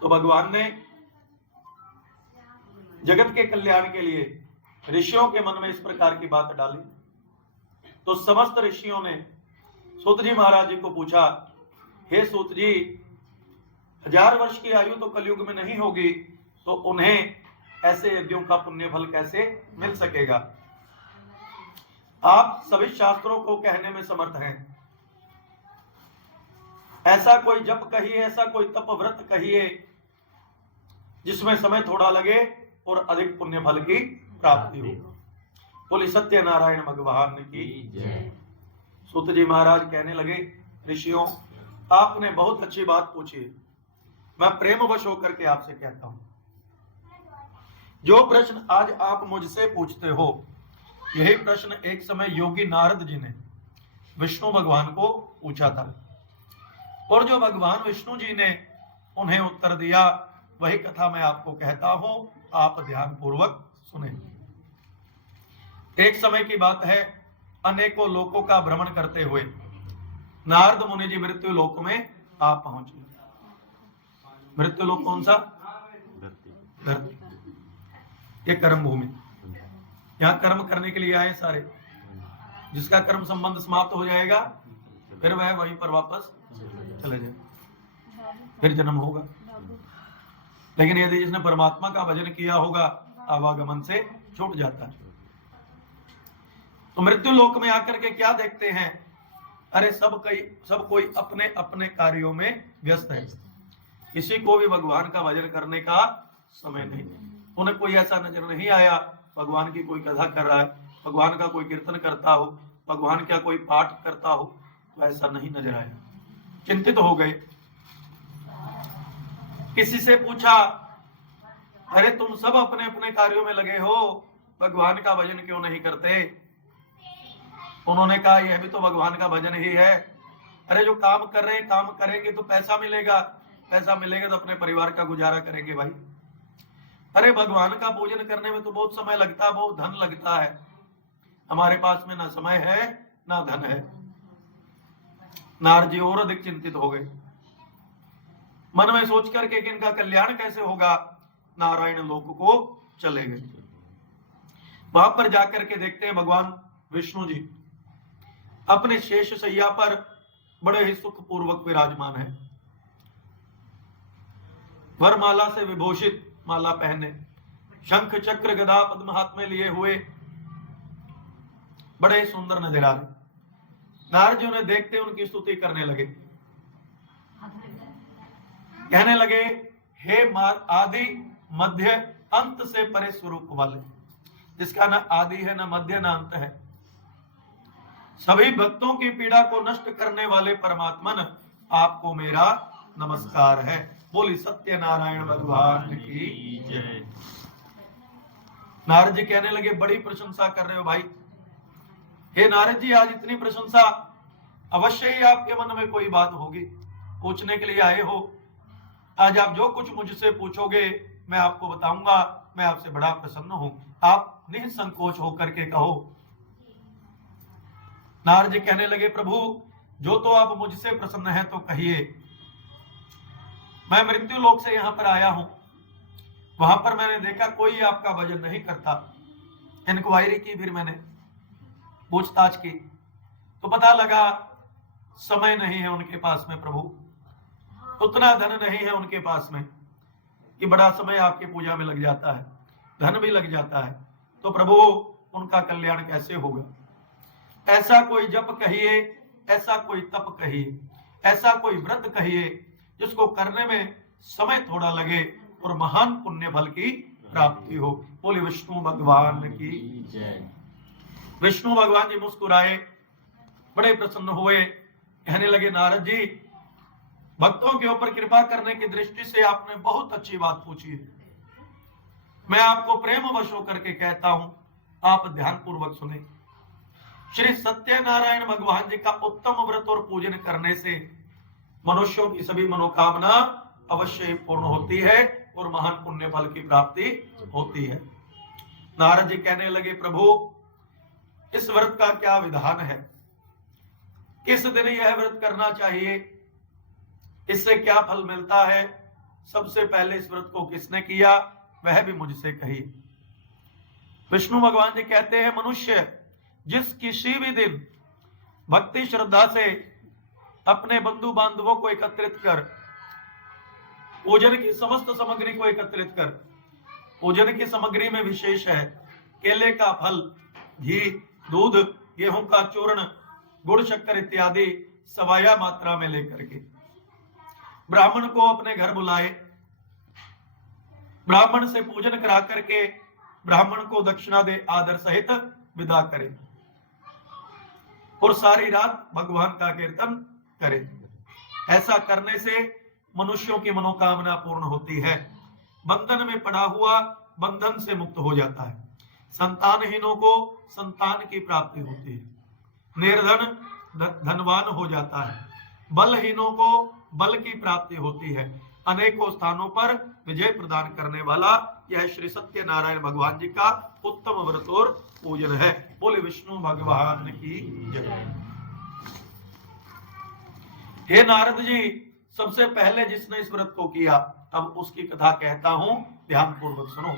तो भगवान ने जगत के कल्याण के लिए ऋषियों के मन में इस प्रकार की बात डाली। तो समस्त ऋषियों ने सूत जी महाराज जी को पूछा, हे सूत जी, 1000 वर्ष की आयु तो कलयुग में नहीं होगी, तो उन्हें ऐसे यज्ञों का पुण्य फल कैसे मिल सकेगा? आप सभी शास्त्रों को कहने में समर्थ हैं, ऐसा कोई जप कहिए, ऐसा कोई तप व्रत कहिए जिसमें समय थोड़ा लगे और अधिक पुण्य फल की प्राप्ति हो। बोले सत्यनारायण भगवान की जय। सूत जी महाराज कहने लगे, ऋषियों, आपने बहुत अच्छी बात पूछी, मैं प्रेमवश होकर के आपसे कहता हूं, जो प्रश्न आज आप मुझसे पूछते हो, यही प्रश्न एक समय योगी नारद जी ने विष्णु भगवान को पूछा था, और जो भगवान विष्णु जी ने उन्हें उत्तर दिया, वही कथा मैं आपको कहता हूं, आप ध्यान पूर्वक सुने। एक समय की बात है, अनेकों लोकों का भ्रमण करते हुए नारद मुनि जी मृत्यु लोक में आ पहुंचे। मृत्यु लोक कौन सा? धरती। ये कर्म भूमि, यहाँ कर्म करने के लिए आए सारे। जिसका कर्म संबंध समाप्त हो जाएगा, फिर वह वहीं पर वापस चले जाए, फिर जन्म होगा। लेकिन यदि जिसने परमात्मा का भजन किया होगा, आवागमन से छूट जाता है। तो मृत्यु लोक में आकर के क्या देखते हैं, अरे सब कोई अपने अपने कार्यों में व्यस्त है, किसी को भी भगवान का भजन करने का समय नहीं। उन्हें कोई ऐसा नजर नहीं आया भगवान की कोई कथा कर रहा है, भगवान का कोई कीर्तन करता हो, भगवान का कोई पाठ करता हो, तो ऐसा नहीं नजर आया। चिंतित हो गए। किसी से पूछा, अरे तुम सब अपने अपने कार्यों में लगे हो, भगवान का भजन क्यों नहीं करते? उन्होंने कहा, यह भी तो भगवान का भजन ही है। अरे जो काम कर रहे हैं, काम करेंगे तो पैसा मिलेगा, पैसा मिलेगा तो अपने परिवार का गुजारा करेंगे भाई। अरे भगवान का पूजन करने में तो बहुत समय लगता है, बहुत धन लगता है, हमारे पास में ना समय है ना धन है। नारद जी और अधिक चिंतित हो गए। मन में सोच करके कि इनका कल्याण कैसे होगा, नारायण लोक को चले गए। वहां पर जाकर के देखते हैं भगवान विष्णु जी अपने शेष शैया पर बड़े ही सुख पूर्वक विराजमान है। वरमाला से विभूषित, माला पहने, शंख चक्र गदा पद्म हाथ में लिए हुए बड़े ही सुंदर नजर आ रहे। नारद जी उन्हें देखते उनकी स्तुति करने लगे, कहने लगे, हे आदि मध्य अंत से परे स्वरूप वाले, जिसका न आदि है, न मध्य, न अंत है, सभी भक्तों की पीड़ा को नष्ट करने वाले परमात्मन, आपको मेरा नमस्कार है। बोली सत्यनारायण भगवान की जय। नारद जी कहने लगे, बड़ी प्रशंसा कर रहे हो भाई। हे नारद जी, आज इतनी प्रशंसा, अवश्य ही आपके मन में कोई बात होगी, पूछने के लिए आए हो। आज आप जो कुछ मुझसे पूछोगे मैं आपको बताऊंगा। मैं आपसे बड़ा प्रसन्न हूं, आप निसंकोच होकर के कहो। नारद जी कहने लगे, प्रभु जो तो आप मुझसे प्रसन्न हैं तो कहिए। मैं मृत्यु लोक से यहां पर आया हूं, वहां पर मैंने देखा कोई आपका भजन नहीं करता। इंक्वायरी की, फिर मैंने पूछताछ की तो पता लगा समय नहीं है उनके पास में प्रभु, उतना धन नहीं है उनके पास में कि बड़ा समय आपकी पूजा में लग जाता है, धन भी लग जाता है, तो प्रभु उनका कल्याण कैसे होगा। ऐसा कोई जप कहिए, ऐसा कोई तप कहिए, ऐसा कोई व्रत कहिए जिसको करने में समय थोड़ा लगे और महान पुण्य फल की प्राप्ति हो। बोले विष्णु भगवान की जय। विष्णु भगवान जी मुस्कुराए, बड़े प्रसन्न हुए, कहने लगे, नारद जी भक्तों के ऊपर कृपा करने की दृष्टि से आपने बहुत अच्छी बात पूछी है। मैं आपको प्रेम वश होकर के कहता हूं, आप ध्यान पूर्वक सुने। श्री सत्यनारायण भगवान जी का उत्तम व्रत और पूजन करने से मनुष्यों की सभी मनोकामना अवश्य पूर्ण होती है और महान पुण्य फल की प्राप्ति होती है। नारद जी कहने लगे, प्रभु इस व्रत का क्या विधान है, किस दिन यह व्रत करना चाहिए, इससे क्या फल मिलता है, सबसे पहले इस व्रत को किसने किया वह भी मुझसे कहिए। विष्णु भगवान जी कहते हैं, मनुष्य जिस किसी भी दिन भक्ति श्रद्धा से अपने बंधु बांधवों को एकत्रित कर, पूजन की समस्त सामग्री को एकत्रित कर, पूजन की सामग्री में विशेष है केले का फल, घी, दूध, गेहूं का चूर्ण, गुड़, शक्कर इत्यादि सवाया मात्रा में लेकर के ब्राह्मण को अपने घर बुलाए, ब्राह्मण से पूजन करा करके ब्राह्मण को दक्षिणा दे, आदर सहित विदा करे और सारी रात भगवान का कीर्तन करे। ऐसा करने से मनुष्यों की मनोकामना पूर्ण होती है, बंधन में पड़ा हुआ बंधन से मुक्त हो जाता है, संतानहीनों को संतान की प्राप्ति होती है, निर्धन धनवान हो जाता है, बलहीनों को बल की प्राप्ति होती है। अनेकों स्थानों पर विजय प्रदान करने वाला यह श्री सत्यनारायण भगवान जी का उत्तम व्रत और पूजन है। बोले विष्णु भगवान की जय। हे नारद जी, सबसे पहले जिसने इस व्रत को किया, अब उसकी कथा कहता हूं, ध्यान पूर्वक सुनो।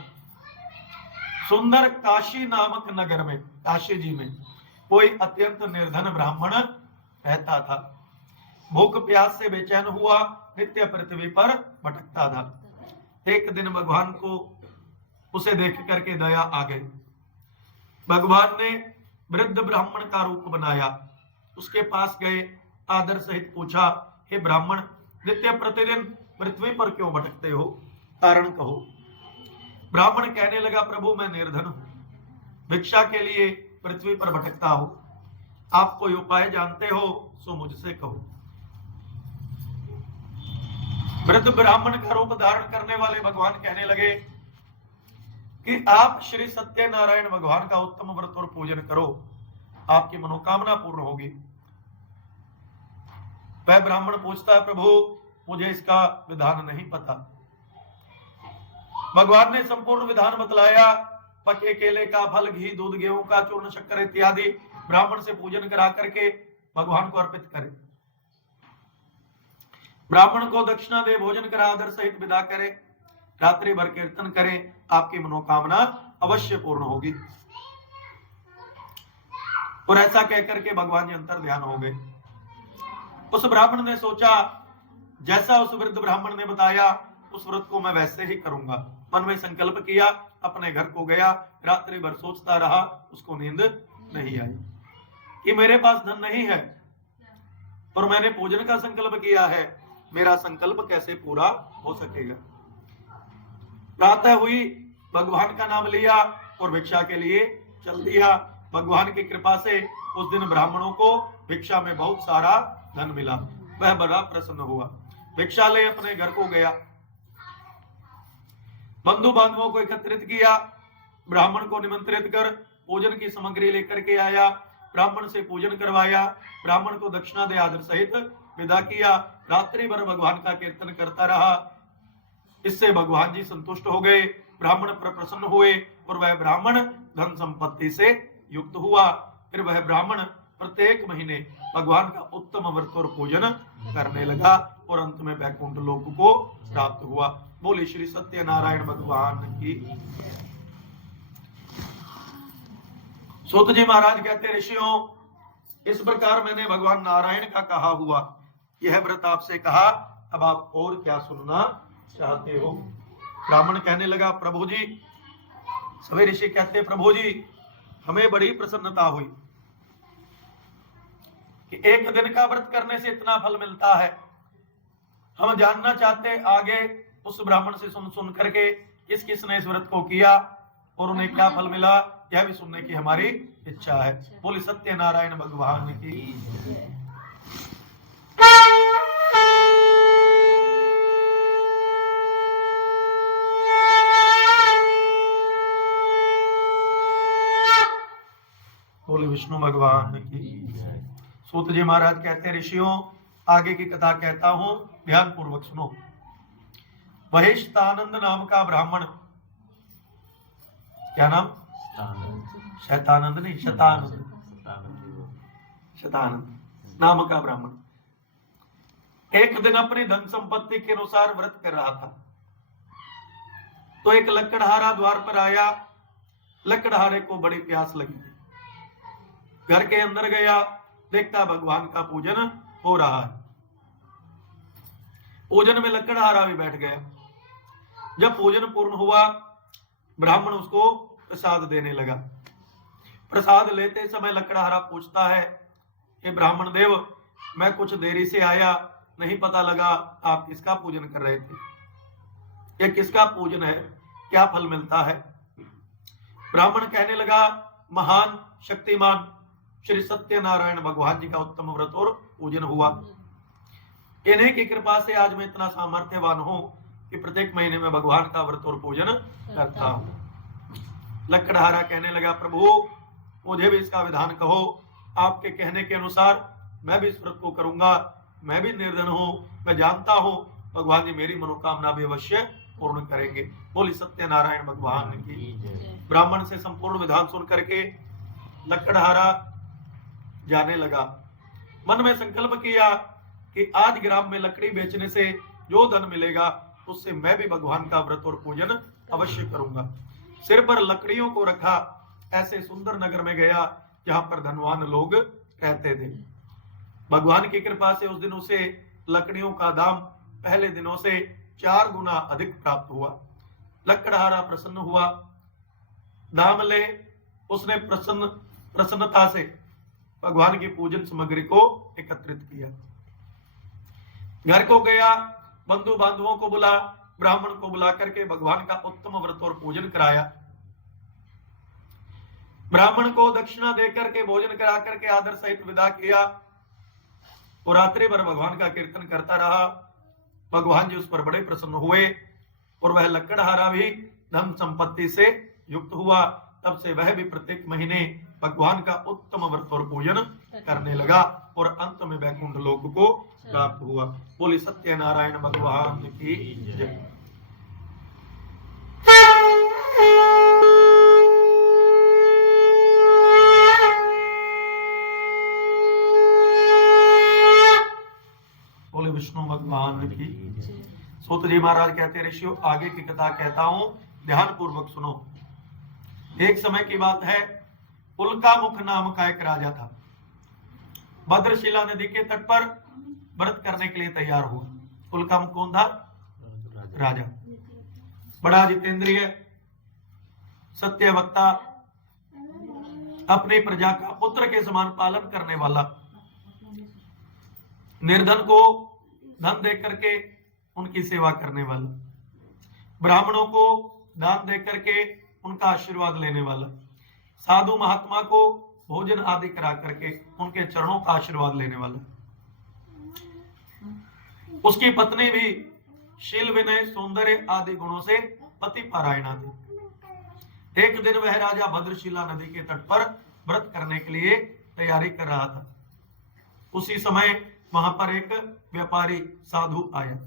सुंदर काशी नामक नगर में, काशी जी में कोई अत्यंत निर्धन ब्राह्मण रहता था। भूख प्यास से बेचैन हुआ नित्य पृथ्वी पर भटकता था। एक दिन भगवान को उसे देख करके दया आ गई। भगवान ने वृद्ध ब्राह्मण का रूप बनाया, उसके पास गए, आदर सहित पूछा, हे ब्राह्मण, नित्य प्रतिदिन पृथ्वी पर क्यों भटकते हो, कारण कहो। ब्राह्मण कहने लगा, प्रभु मैं निर्धन हूं, भिक्षा के लिए पृथ्वी पर भटकता हूं, आप कोई उपाय जानते हो सो मुझसे कहो। वृद्ध ब्राह्मण का रूप धारण करने वाले भगवान कहने लगे कि आप श्री सत्यनारायण भगवान का उत्तम व्रत और पूजन करो, आपकी मनोकामना पूर्ण होगी। वह ब्राह्मण पूछता है, प्रभु मुझे इसका विधान नहीं पता। भगवान ने संपूर्ण विधान बतलाया। पके केले का फल, घी, दूध, गेहूं का चूर्ण, शक्कर इत्यादि ब्राह्मण से पूजन करा करके भगवान को अर्पित करे, ब्राह्मण को दक्षिणा दे, भोजन करा, आदर सहित विदा करे, रात्रि भर कीर्तन करे, आपकी मनोकामना अवश्य पूर्ण होगी। और ऐसा कहकर के भगवान जी अंतर ध्यान हो गए। उस ब्राह्मण ने सोचा जैसा उस वृद्ध ब्राह्मण ने बताया उस व्रत को मैं वैसे ही करूंगा। मन में संकल्प किया, अपने घर को गया, रात्रि भर सोचता रहा, उसको नींद नहीं आई कि मेरे पास धन नहीं है और मैंने पूजन का संकल्प किया है, मेरा संकल्प कैसे पूरा हो सकेगा। प्रातः हुई, भगवान का नाम लिया और भिक्षा के लिए चल दिया। भगवान की कृपा से उस दिन ब्राह्मणों को भिक्षा में बहुत सारा धन मिला। वह बड़ा प्रसन्न हुआ, भिक्षा ले अपने घर को गया, बंधु बांधवों को एकत्रित किया, ब्राह्मण को निमंत्रित कर पूजन की सामग्री लेकर के आया, ब्राह्मण से पूजन करवाया, ब्राह्मण को दक्षिणा दे आदर सहित विदा किया। रात्रि भर भगवान का कीर्तन करता रहा। इससे भगवान जी संतुष्ट हो गए, ब्राह्मण पर प्रसन्न हुए और वह ब्राह्मण धन संपत्ति से युक्त हुआ। फिर वह ब्राह्मण प्रत्येक महीने भगवान का उत्तम व्रत और पूजन करने लगा और अंत में वैकुंठ लोक को प्राप्त हुआ। बोले श्री सत्यनारायण भगवान की। सूत जी महाराज कहते, ऋषियों इस प्रकार मैंने भगवान नारायण का कहा हुआ, यह व्रत आपसे कहा, अब आप और क्या सुनना चाहते हो। ब्राह्मण कहने लगा, प्रभु जी। सभी ऋषि कहते, प्रभु जी हमें बड़ी प्रसन्नता हुई कि एक दिन का व्रत करने से इतना फल मिलता है। हम जानना चाहते आगे उस ब्राह्मण से सुन करके किस किसने इस व्रत को किया और उन्हें क्या फल मिला, यह भी सुनने की हमारी इच्छा है। बोले सत्यनारायण भगवान की। बोले विष्णु भगवान की। सूत जी महाराज कहते, ऋषियों आगे की कथा कहता हूं, ध्यान पूर्वक सुनो। वहिष्ठानंद नाम का ब्राह्मण, क्या नाम? शैतानंद नहीं, शतानंद नाम का ब्राह्मण एक दिन अपनी धन संपत्ति के अनुसार व्रत कर रहा था। तो एक लकड़हारा द्वार पर आया। लकड़हारे को बड़ी प्यास लगी, घर के अंदर गया, देखता भगवान का पूजन हो रहा है। पूजन में लकड़हारा भी बैठ गया। जब पूजन पूर्ण हुआ, ब्राह्मण उसको प्रसाद देने लगा। प्रसाद लेते समय लकड़हारा पूछता है, हे ब्राह्मण देव, मैं कुछ देरी से आया, नहीं पता लगा आप किसका पूजन कर रहे थे, ये किसका पूजन है, क्या फल मिलता है। ब्राह्मण कहने लगा, महान शक्तिमान श्री सत्यनारायण भगवान जी का उत्तम व्रत और पूजन हुआ। इन्हीं की कृपा से आज मैं इतना सामर्थ्यवान हूं कि प्रत्येक महीने में भगवान का व्रत और पूजन करता हूं। लकड़हारा कहने लगा, प्रभु मुझे भी इसका विधान कहो, आपके कहने के अनुसार मैं भी इस व्रत को करूंगा। मैं भी निर्धन हूं, मैं जानता हूं भगवान जी मेरी मनोकामना भी अवश्य पूर्ण करेंगे। बोली सत्यनारायण भगवान की। ब्राह्मण से संपूर्ण विधान सुन करके लकड़हारा जाने लगा। मन में संकल्प किया कि आज ग्राम में लकड़ी बेचने से जो धन मिलेगा उससे मैं भी भगवान का व्रत और पूजन अवश्य करूंगा। सिर पर लकड़ियों को रखा, ऐसे सुंदर नगर में गया जहां पर धनवान लोग रहते थे। भगवान की कृपा से उस दिन उसे लकड़ियों का दाम पहले दिनों से 4 गुना अधिक प्राप्त हुआ। लकड़हारा प्रसन्न हुआ, दाम ले उसने प्रसन्नता से भगवान की पूजन सामग्री को एकत्रित किया। घर को गया, बंधु बांधवों को बुला, ब्राह्मण को बुला करके भगवान का उत्तम व्रत और पूजन कराया। ब्राह्मण को दक्षिणा देकर के भोजन करा करके आदर सहित विदा किया और रात्रि भर भगवान का कीर्तन करता रहा। भगवान जी उस पर बड़े प्रसन्न हुए और वह लकड़हारा भी धन संपत्ति से युक्त हुआ। तब से वह भी प्रत्येक महीने भगवान का उत्तम व्रत और पूजन करने लगा और अंत में वैकुंठ लोक को प्राप्त हुआ। बोली सत्यनारायण भगवान की जय। बोले विष्णु भगवान की। सूत जी महाराज कहते, ऋषियों आगे की कथा कहता हूं, ध्यान पूर्वक सुनो। एक समय की बात है, उल्का मुख नाम का एक राजा था। भद्रशिला नदी के तट पर व्रत करने के लिए तैयार हुआ। उनका मुख कौन था? राजा। बड़ा जितेंद्रिय, सत्य वक्ता, अपनी प्रजा का पुत्र के समान पालन करने वाला, निर्धन को धन दे करके उनकी सेवा करने वाला, ब्राह्मणों को दान दे करके उनका आशीर्वाद लेने वाला, साधु महात्मा को भोजन आदि करा करके उनके चरणों का आशीर्वाद लेने वाला। उसकी पत्नी भी शील, विनय, सौंदर्य आदि गुणों से पति पारायणा थी। एक दिन वह राजा भद्रशिला नदी के तट पर व्रत करने के लिए तैयारी कर रहा था। उसी समय वहां पर एक व्यापारी साधु आया।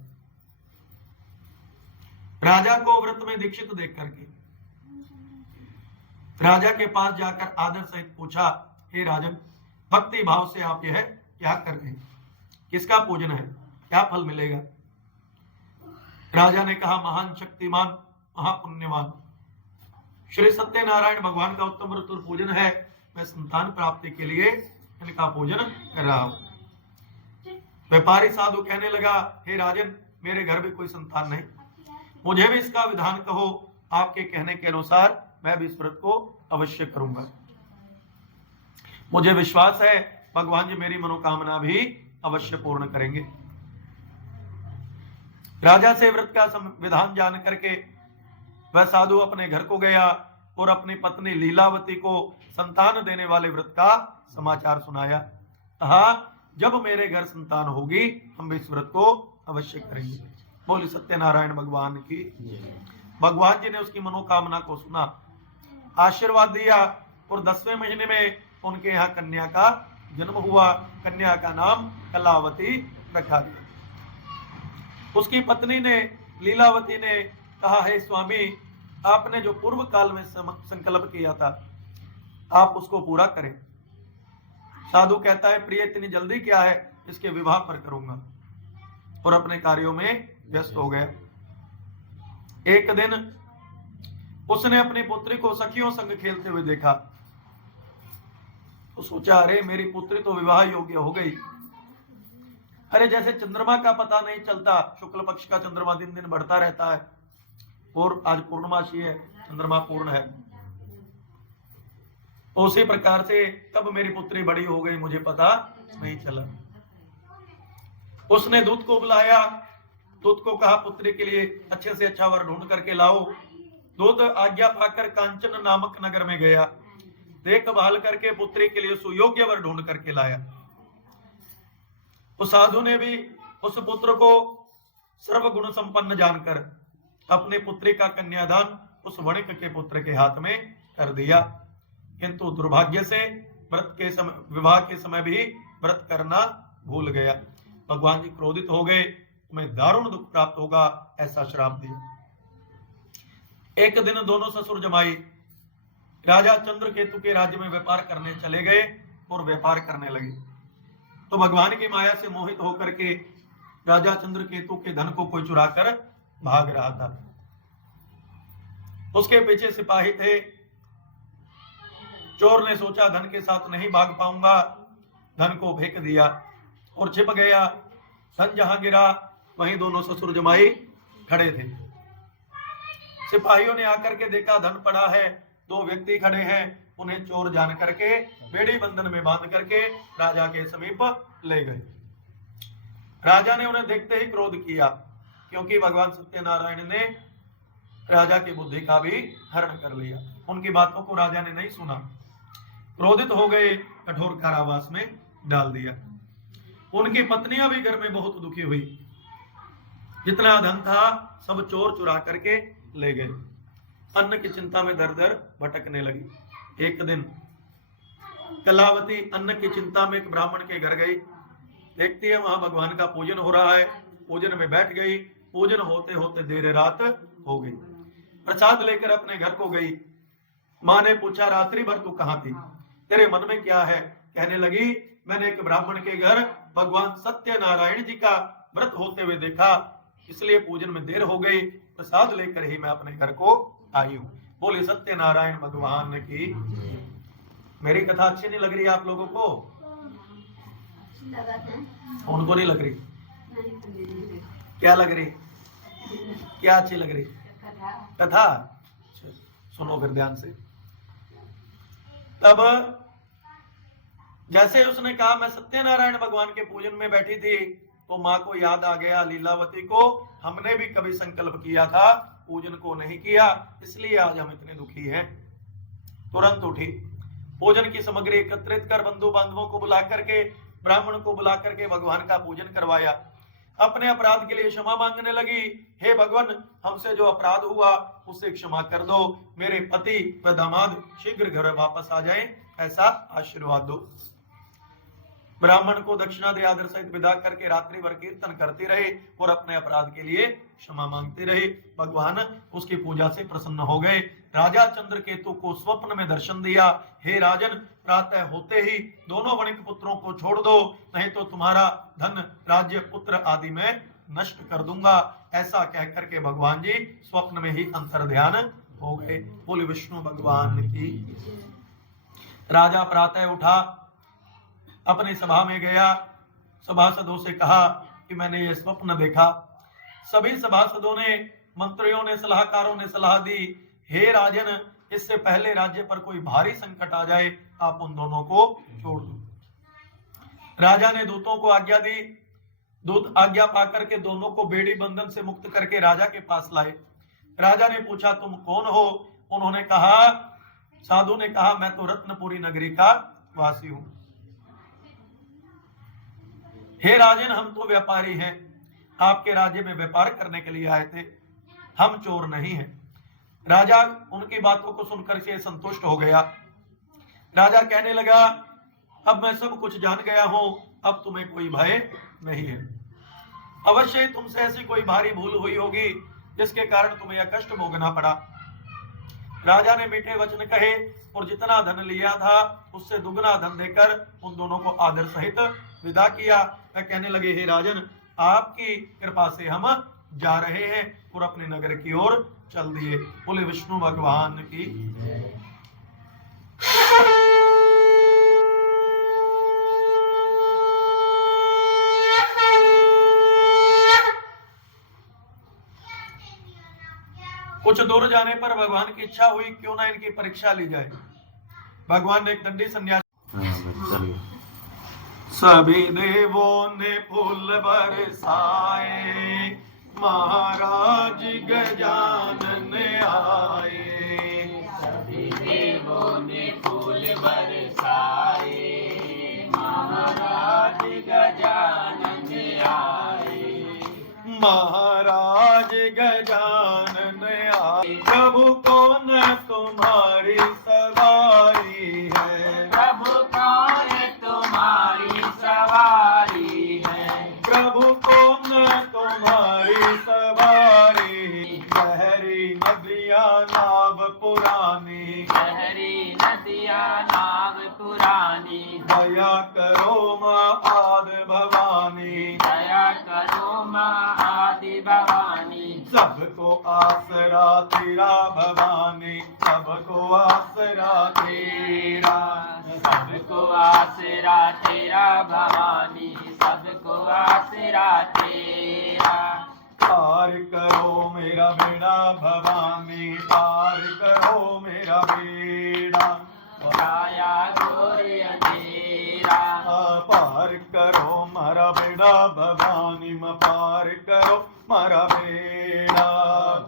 राजा को व्रत में दीक्षित देख करके राजा के पास जाकर आदर सहित पूछा, हे राजन, भक्ति भाव से आप यह क्या कर रहे हैं? किसका पूजन है? क्या फल मिलेगा? राजा ने कहा, महान शक्तिमान, महापुण्यवान श्री सत्यनारायण भगवान का उत्तम व्रत और पूजन है। मैं संतान प्राप्ति के लिए इनका पूजन कर रहा हूं। व्यापारी साधु कहने लगा, हे राजन, मेरे घर भी कोई संतान नहीं, मुझे भी इसका विधान कहो। आपके कहने के अनुसार मैं भी इस व्रत को अवश्य करूंगा। मुझे विश्वास है भगवान जी मेरी मनोकामना भी अवश्य पूर्ण करेंगे। राजा से व्रत का विधान जान करके वह साधु अपने घर को गया और अपनी पत्नी लीलावती को संतान देने वाले व्रत का समाचार सुनाया। कहा, जब मेरे घर संतान होगी हम इस व्रत को अवश्य करेंगे। बोली सत्यनारायण भगवान की। भगवान जी ने उसकी मनोकामना को सुना, आशीर्वाद दिया और 10वें महीने में उनके यहाँ कन्या का जन्म हुआ। कन्या का नाम कलावती रखा गया। उसकी पत्नी ने, लीलावती ने कहा, हे स्वामी, आपने जो पूर्व काल में संकल्प किया था आप उसको पूरा करें। साधु कहता है, प्रिय इतनी जल्दी क्या है, इसके विवाह पर करूंगा, और अपने कार्यों में व्यस्त हो गया। एक दिन उसने अपनी पुत्री को सखियों संग खेलते हुए देखा तो सोचा, अरे मेरी पुत्री तो विवाह योग्य हो गई। अरे जैसे चंद्रमा का पता नहीं चलता, शुक्ल पक्ष का चंद्रमा दिन दिन बढ़ता रहता है और आज पूर्णमासी है, चंद्रमा पूर्ण है, उसी प्रकार से कब मेरी पुत्री बड़ी हो गई मुझे पता नहीं चला। उसने दूत को बुलाया, दूत को कहा, पुत्री के लिए अच्छे से अच्छा वर ढूंढ करके लाओ। दूत आज्ञा पाकर कांचन नामक नगर में गया, देखभाल करके पुत्री के लिए सुयोग्य वर ढूंढ करके लाया। उस साधु ने भी उस पुत्र को सर्वगुण संपन्न जानकर अपने पुत्री का कन्यादान उस वणिक के पुत्र के हाथ में कर दिया। किंतु दुर्भाग्य से व्रत के समय, विवाह के समय भी व्रत करना भूल गया। भगवान जी क्रोधित हो गए, तुम्हें दारुण दुख प्राप्त होगा, ऐसा श्राप दिया। एक दिन दोनों ससुर जमाई राजा चंद्रकेतु के राज्य में व्यापार करने चले गए और व्यापार करने लगे। तो भगवान की माया से मोहित होकर के राजा चंद्रकेतु के धन को कोई चुरा कर भाग रहा था। उसके पीछे सिपाही थे। चोर ने सोचा धन के साथ नहीं भाग पाऊंगा, धन को फेंक दिया और छिप गया। धन जहां गिरा वहीं दोनों ससुर जमाई खड़े थे। सिपाहियों ने आकर के देखा धन पड़ा है, दो व्यक्ति खड़े हैं, उन्हें चोर जान करके बेड़ी बंधन में बांध करके राजा के समीप ले गए। राजा ने उन्हें देखते ही क्रोध किया, क्योंकि भगवान सत्यनारायण ने राजा की बुद्धि का भी हरण कर लिया। उनकी बातों को राजा ने नहीं सुना, क्रोधित हो गए, कठोर कारावास में डाल दिया। उनकी पत्नियां भी घर में बहुत दुखी हुई। जितना धन था सब चोर चुरा करके ले गए। अन्न की चिंता में दर दर भटकने लगी। एक दिन कलावती अन्न की चिंता में एक ब्राह्मण के घर गई। देखती है वहां भगवान का पूजन हो रहा है, पूजन में बैठ गई। पूजन होते होते देर रात हो गई। प्रसाद लेकर अपने घर को गई। माँ ने पूछा, रात्रि भर तू कहाँ थी, तेरे मन में क्या है? कहने लगी, मैंने एक ब्राह्मण के घर भगवान सत्यनारायण जी का व्रत होते हुए देखा, इसलिए पूजन में देर हो गई, प्रसाद लेकर ही मैं अपने घर को आई हूँ। बोले सत्यनारायण भगवान की। मेरी कथा अच्छी नहीं लग रही आप लोगों को? लगाते हैं। उनको नहीं लग रही? नहीं पंडित जी। क्या लग रही? क्या अच्छी लग रही? कथा। कथा। अच्छा, सुनो फिर ध्यान से। तब जैसे उसने कहा मैं सत्यनारायण भगवान के पूजन में बैठी थी, तो माँ को याद आ गया लीलावती को, हमने भी कभी संकल्प किया था, पूजन को नहीं किया, इसलिए आज हम इतने दुखी हैं। तुरंत उठी, पूजन की सामग्री एकत्रित कर बंधु बांधवों को बुला करके, ब्राह्मण को बुला करके भगवान का पूजन करवाया। अपने अपराध के लिए क्षमा मांगने लगी। हे भगवान, हमसे जो अपराध हुआ उसे क्षमा कर दो, मेरे पति व दामाद शीघ्र घर वापस आ जाएं, ऐसा आशीर्वाद दो। ब्राह्मण को दक्षिणा दे आदर सहित विदा करके रात्रि भर कीर्तन करती रहे और अपने अपराध के लिए क्षमा मांगती रही। भगवान उसकी पूजा से प्रसन्न हो गए। राजा चंद्रकेतु को स्वप्न में दर्शन दिया। हे राजन, प्रातः होते ही दोनों वणिक पुत्रों को छोड़ दो, नहीं तो तुम्हारा धन, राज्य, पुत्र आदि मैं नष्ट कर दूंगा। ऐसा कह करके भगवान जी स्वप्न में ही अंतर ध्यान हो गए। बोले विष्णु भगवान की। राजा प्रातः उठा, अपनी सभा में गया, सभासदों से कहा कि मैंने ये स्वप्न देखा। सभी सभासदों ने, मंत्रियों ने, सलाहकारों ने सलाह दी, हे राजन, इससे पहले राज्य पर कोई भारी संकट आ जाए, आप उन दोनों को छोड़ दो। राजा ने दूतों को आज्ञा दी। दूत आज्ञा पाकर के दोनों को बेड़ी बंधन से मुक्त करके राजा के पास लाए। राजा ने पूछा, तुम कौन हो? उन्होंने कहा, साधु ने कहा, मैं तो रत्नपुरी नगरी का वासी हूं। हे राजन, हम तो व्यापारी हैं, आपके राज्य में व्यापार करने के लिए आए थे, हम चोर नहीं हैं। राजा उनकी बातों को सुनकर से संतुष्ट हो गया। राजा कहने लगा, अब मैं सब कुछ जान गया हूं, अब तुम्हें कोई भय नहीं है। अवश्य ही तुमसे ऐसी कोई भारी भूल हुई होगी जिसके कारण तुम्हें यह कष्ट भोगना पड़ा। राजा ने मीठे वचन कहे और जितना धन लिया था उससे दुगना धन देकर उन दोनों को आदर सहित विदा किया। वह कहने लगे, हे राजन, आपकी कृपा से हम जा रहे हैं, और अपने नगर की ओर चल दिए। बोले विष्णु भगवान की। कुछ दूर जाने पर भगवान की इच्छा हुई, क्यों ना इनकी परीक्षा ली जाए। भगवान ने एक दंडी सन्यासी, सभी देवों ने फूल बरसाए, महाराज गजानन आए। सभी देवों ने फूल बरसाए, महाराज गजानन आए। महाराज गजानन आए। प्रभु कौन तुम्हारी सवारी है? प्रभु कौन तुम्हारी सवारी है? प्रभु कौन तुम्हारी सवारी? गहरी नदियाँ नाव पुरानी, गहरी नदियाँ नाव पुरानी। दया करो माँ आदि भवानी, दया करो माँ आदि भवानी। सबको आसरा तेरा भवानी, सबको आसरा तेरा। सबको आसरा तेरा भवानी, सबको आसरा तेरा। पार करो मेरा बेड़ा भवानी, पार करो मेरा बेड़ा। छाया घोर अंधेरा, पार करो मारा बेड़ा भवानी, पार करो मारा बेड़ा।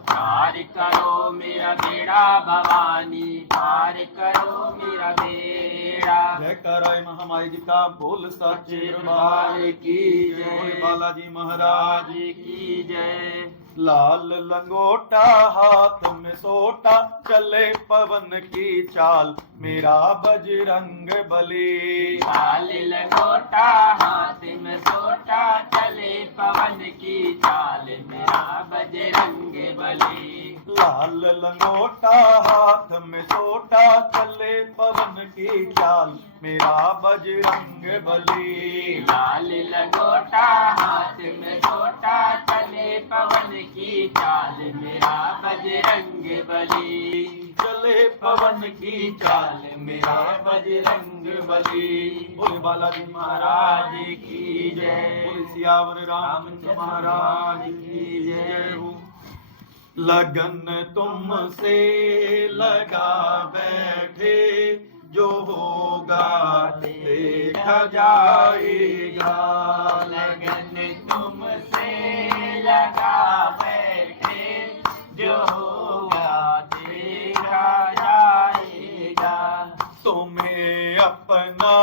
पार करो मेरा बेड़ा भवानी, पार करो मेरा बेड़ा। जय कराय महामाई जी का बोल सच्चे दरबार की जय। बालाजी महाराज की जय। लाल लंगोटा हाथ में सोटा, चले पवन की चाल, मेरा बजरंग बली। लाल लंगोटा हाथ में सोटा, चले पवन की चाल, मेरा बजरंग बली। लाल लंगोटा हाथ में सोटा, चले पवन की चाल, मेरा बजरंग बली। लाल लंगोटा हाथ में सोटा, चले पवन की चाल, मेरा बजरंग बली। बली। चले पवन की चाल मेरा बजरंग बली। बोले बालाजी महाराज की जय। बोले सियावर रामचंद्र महाराज की जय हो। लगन तुमसे लगा बैठे जो होगा देखा जाएगा। लगन तुमसे लगा बैठे जो होगा देखा जाएगा। तुम्हें अपना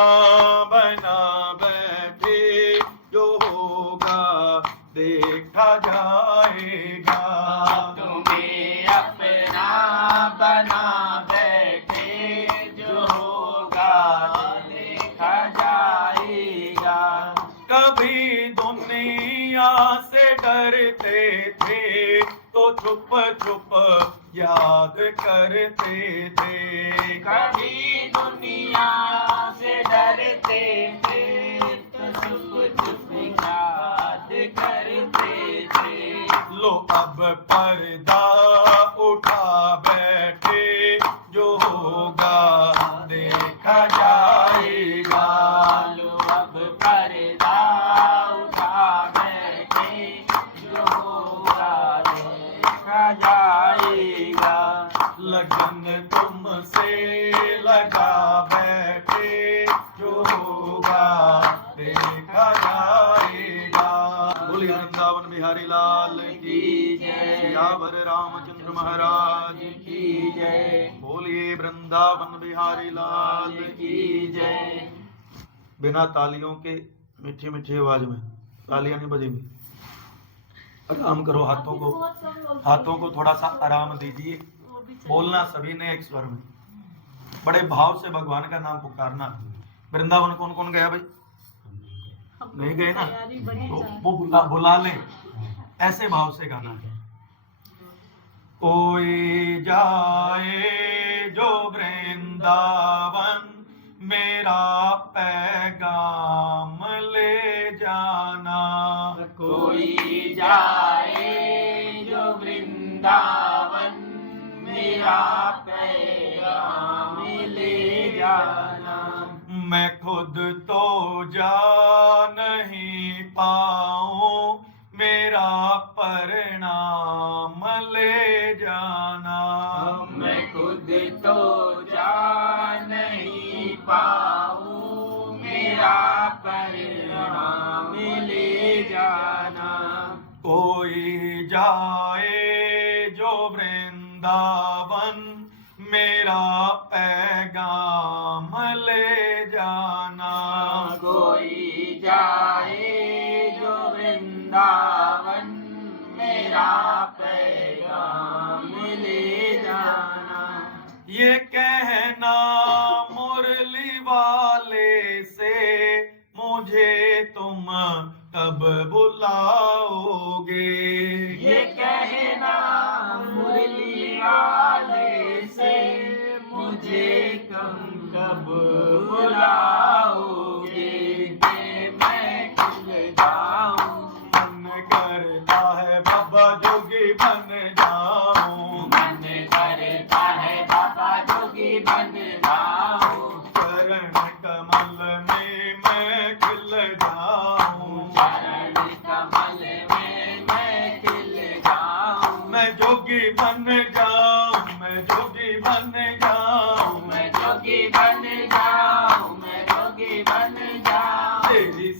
बना बैठे जो होगा देखा जाएगा। तुम्हें अपना बना बैठे जो होगा देखा जाएगा। कभी दुनिया से डरते थे तो छुप छुप याद करते थे। कभी दुनिया से डरते थे तो छुप छुप याद करते थे। लो अब पर्दा उठा बैठे जो होगा देखा जाएगा। लो अब पर्दा उठा बैठे जो होगा देखा जाएगा। लगन तुमसे लगा बैठे जो होगा देखा जाएगा। बोलिए वृंदावन बिहारी लाल की जय। सियावर रामचंद्र महाराज की जय। बोलिए वृंदावन बिहारी लाल की जय। बिना तालियों के मीठी मीठी आवाज में तालियां नहीं बजेंगी। आराम करो, हाथों को थोड़ा सा आराम दीजिए। बोलना सभी ने एक स्वर में, बड़े भाव से भगवान का नाम पुकारना। वृंदावन कौन कौन गया भाई? नहीं गए ना, तो वो बुला ले, ऐसे भाव से गाना है। कोई जाए जो वृंदावन मेरा पैगाम ले जाना। कोई जाए जो वृंदावन मेरा पैगाम ले जाना। मैं खुद तो जा नहीं पाऊं मेरा परिणाम ले जाना। मैं खुद तो जा नहीं पाऊं मेरा परिणाम ले जाना। कोई जाए जो वृंदावन मेरा पैगाम ले जाना। कोई जाए जो वृंदावन मेरा पैगाम ले जाना। ये कहना मुरली वाले से मुझे तुम कब बुलाओगे। ये कहना मुरली वाले से मुझे कब बुलाओगे। मैं खुल जाऊं मन करता है बाबा जोगी बन जाऊं। मन करता है बाबा जोगी बन जाऊं। चरण कमल में मैं खिल जाऊं। चरण कमल में मैं खिल जाऊं। मैं जोगी बन जाऊं, मैं जोगी बन जाऊं। मैं जोगी बन जाऊं। मैं जोगी बन जाऊं। तेरी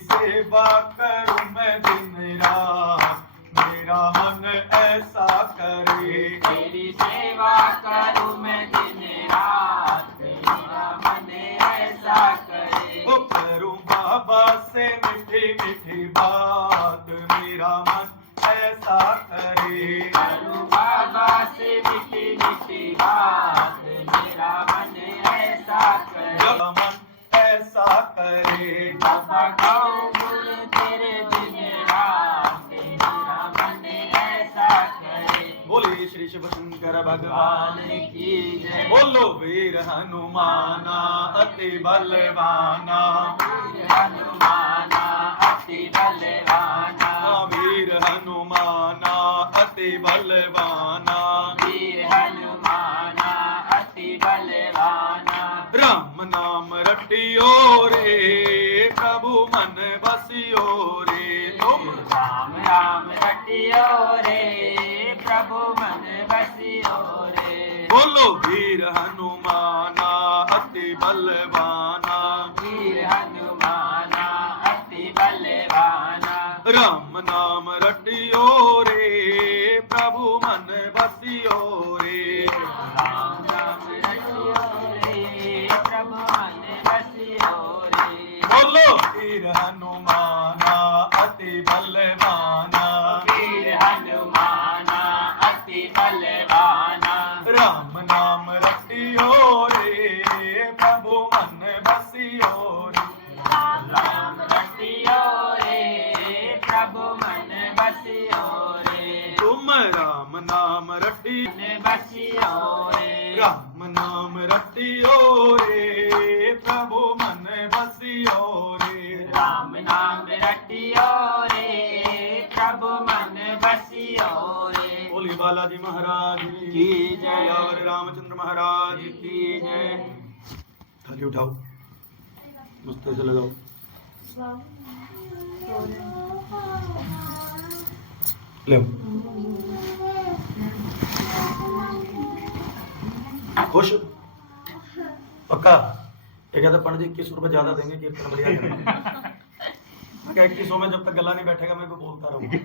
सेवा करूं मैं दिन रात, मेरा मन ऐसा करे। तेरी सेवा करूं मैं दिन रात, मेरा मन ऐसा करे। ओ करूं बाबा से मीठी मीठी बात, मेरा मन ऐसा करे। करूं बाबा से मीठी मीठी बात, मेरा मन ऐसा करे। मन ऐसा करे। बाबा गाऊं गुण तेरे दिन रात, मेरा मन ऐसा करे। बोलिए श्री शिव शंकर भगवान की जय। बोलो वीर हनुमाना अति बलवाना। हनुमाना अति बलवाना। वीर हनुमाना अति बलवाना। रटियो रे प्रभु मन बसियो रे तुम राम राम रटियो रे प्रभु मन बसियो रे बोलो वीर हनुमाना अति बलवाना वीर हनुमाना अति बलवाना राम नाम रटियो रे प्रभु मन बसियो रे राम राम रटियो रे प्रभु मन बसियो रे बोलो वीर हनुमाना अति बलवाना वीर हनुमाना अति बलवाना राम नाम रटियो रे प्रभु मन बसियो रे राम रटियो रे प्रभु मन बसियो रे तुम राम नाम रटी मन बसियो रे राम नाम रटियो रे प्रभु मन बसियो रे राम नाम रटियो रे प्रभु मन बसियो रे बोली बालाजी महाराज की जय। यावर रामचंद्र महाराज की जय। थाली उठाओ मस्ते से लगाओ ले खुश पक्का ये कहते पंडित जी 21 रुपए ज्यादा देंगे कीर्तन बढ़िया करना। मैं कहा 2100 में जब तक गला नहीं बैठेगा मैं को बोलता रहूंगा।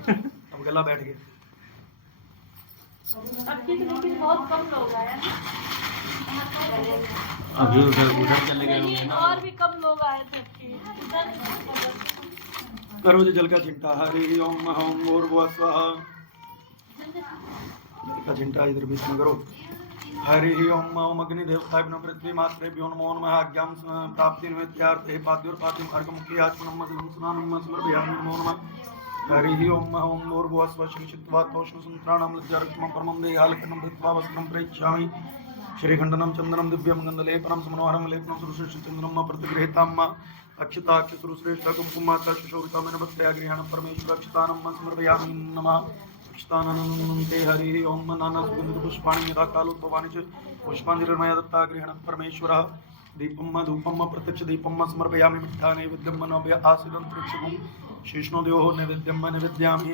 अब गला बैठ गया। अबकी तो लेकिन बहुत कम लोग आए हैं। अभी उधर चले गए होंगे नहीं, ना। और भी कम लोग आए थे अबकी। इधर करो जी जल का चिंता हरि ओम ओम भूर्भुवः स्वाहा जल का चिंता इधर बीच में करो हरि ओम ओम अग्नि देवताय नमः पृथ्वी मात्रेभ्यो नमो नमः आज्ञां प्राप्ति निमित्तार्थे पाद्योर्पाद्यं अर्घमुख्य आचमनं मजलं स्नानं समर्पयामि नमो नमः हरि ओम ओम भूर्भुवः स्वः शिक्षित्वा तोष्णसुत्राणां लज्जारक्ष्मं परमं देहालकनं धृत्वा वस्त्रं प्रेक्षामि श्रीखण्डनं चन्दनं दिव्यं गन्धलेपनं समनोहरं लेपनं सुरश्रेष्ठचन्दनं प्रतिगृहीतां अक्षताक्षसुश्रेष्ठ कुङ्कुमाता सुशोभितामेन भक्त्या गृहाणं परमेश्वर अक्षतानं समर्पयामि नमः अक्षताननं ते हरिः ओं नानासुगन्धपुष्पाणि यथा कालोद्भवानि च पुष्पाञ्जलिर्मया दत्ता गृहाणं परमेश्वरः दीपं धूपं प्रत्यक्षदीपं समर्पयामि मिठ्ठा नैवेद्यं मनोभ्य आसीदं त्रिक्षुभं शेषणोद्योः नैवेद्यं निवेद्यामि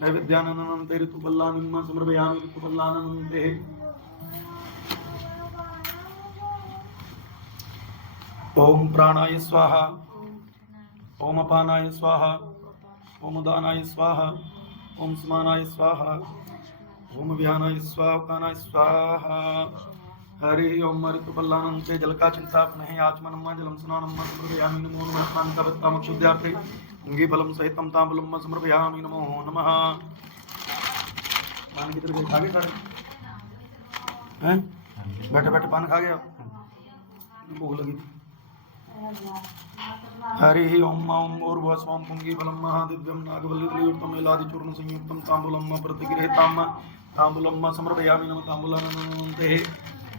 नैवेद्याननं ते ऋतुपल्लानं समर्पयामि ऋतुपल्लानं ते ओम प्राणाय स्वाहा ओम अपानाय स्वाहा ओम उदानाय स्वाहा ओम समानाय स्वाहा ओम व्यानाय स्वाहा उदानाय स्वाहा हरि ओम ऋतुपल्लानं ते जल का चिंता नहीं आचमनं जलम स्नानं समर्पयामि नमो नमः कांतावत्तामक्षुद्यार्थे अंगीफलं सहितं ताम्बूलं समर्पयामि नमो नमः पान की तरफ खा गए सारे हैं बैठे बैठे पान खा गया भूख लगी थी हरि ओम ओम भूर्भुवः पुंगीफलं महादिव्यं नागवल्लीयुक्तं एलादिचूर्ण संयुक्तं ताम्बूलं प्रतिगृहीतां ताम्बूलं समर्पयामि नमः ताम्बूलं ते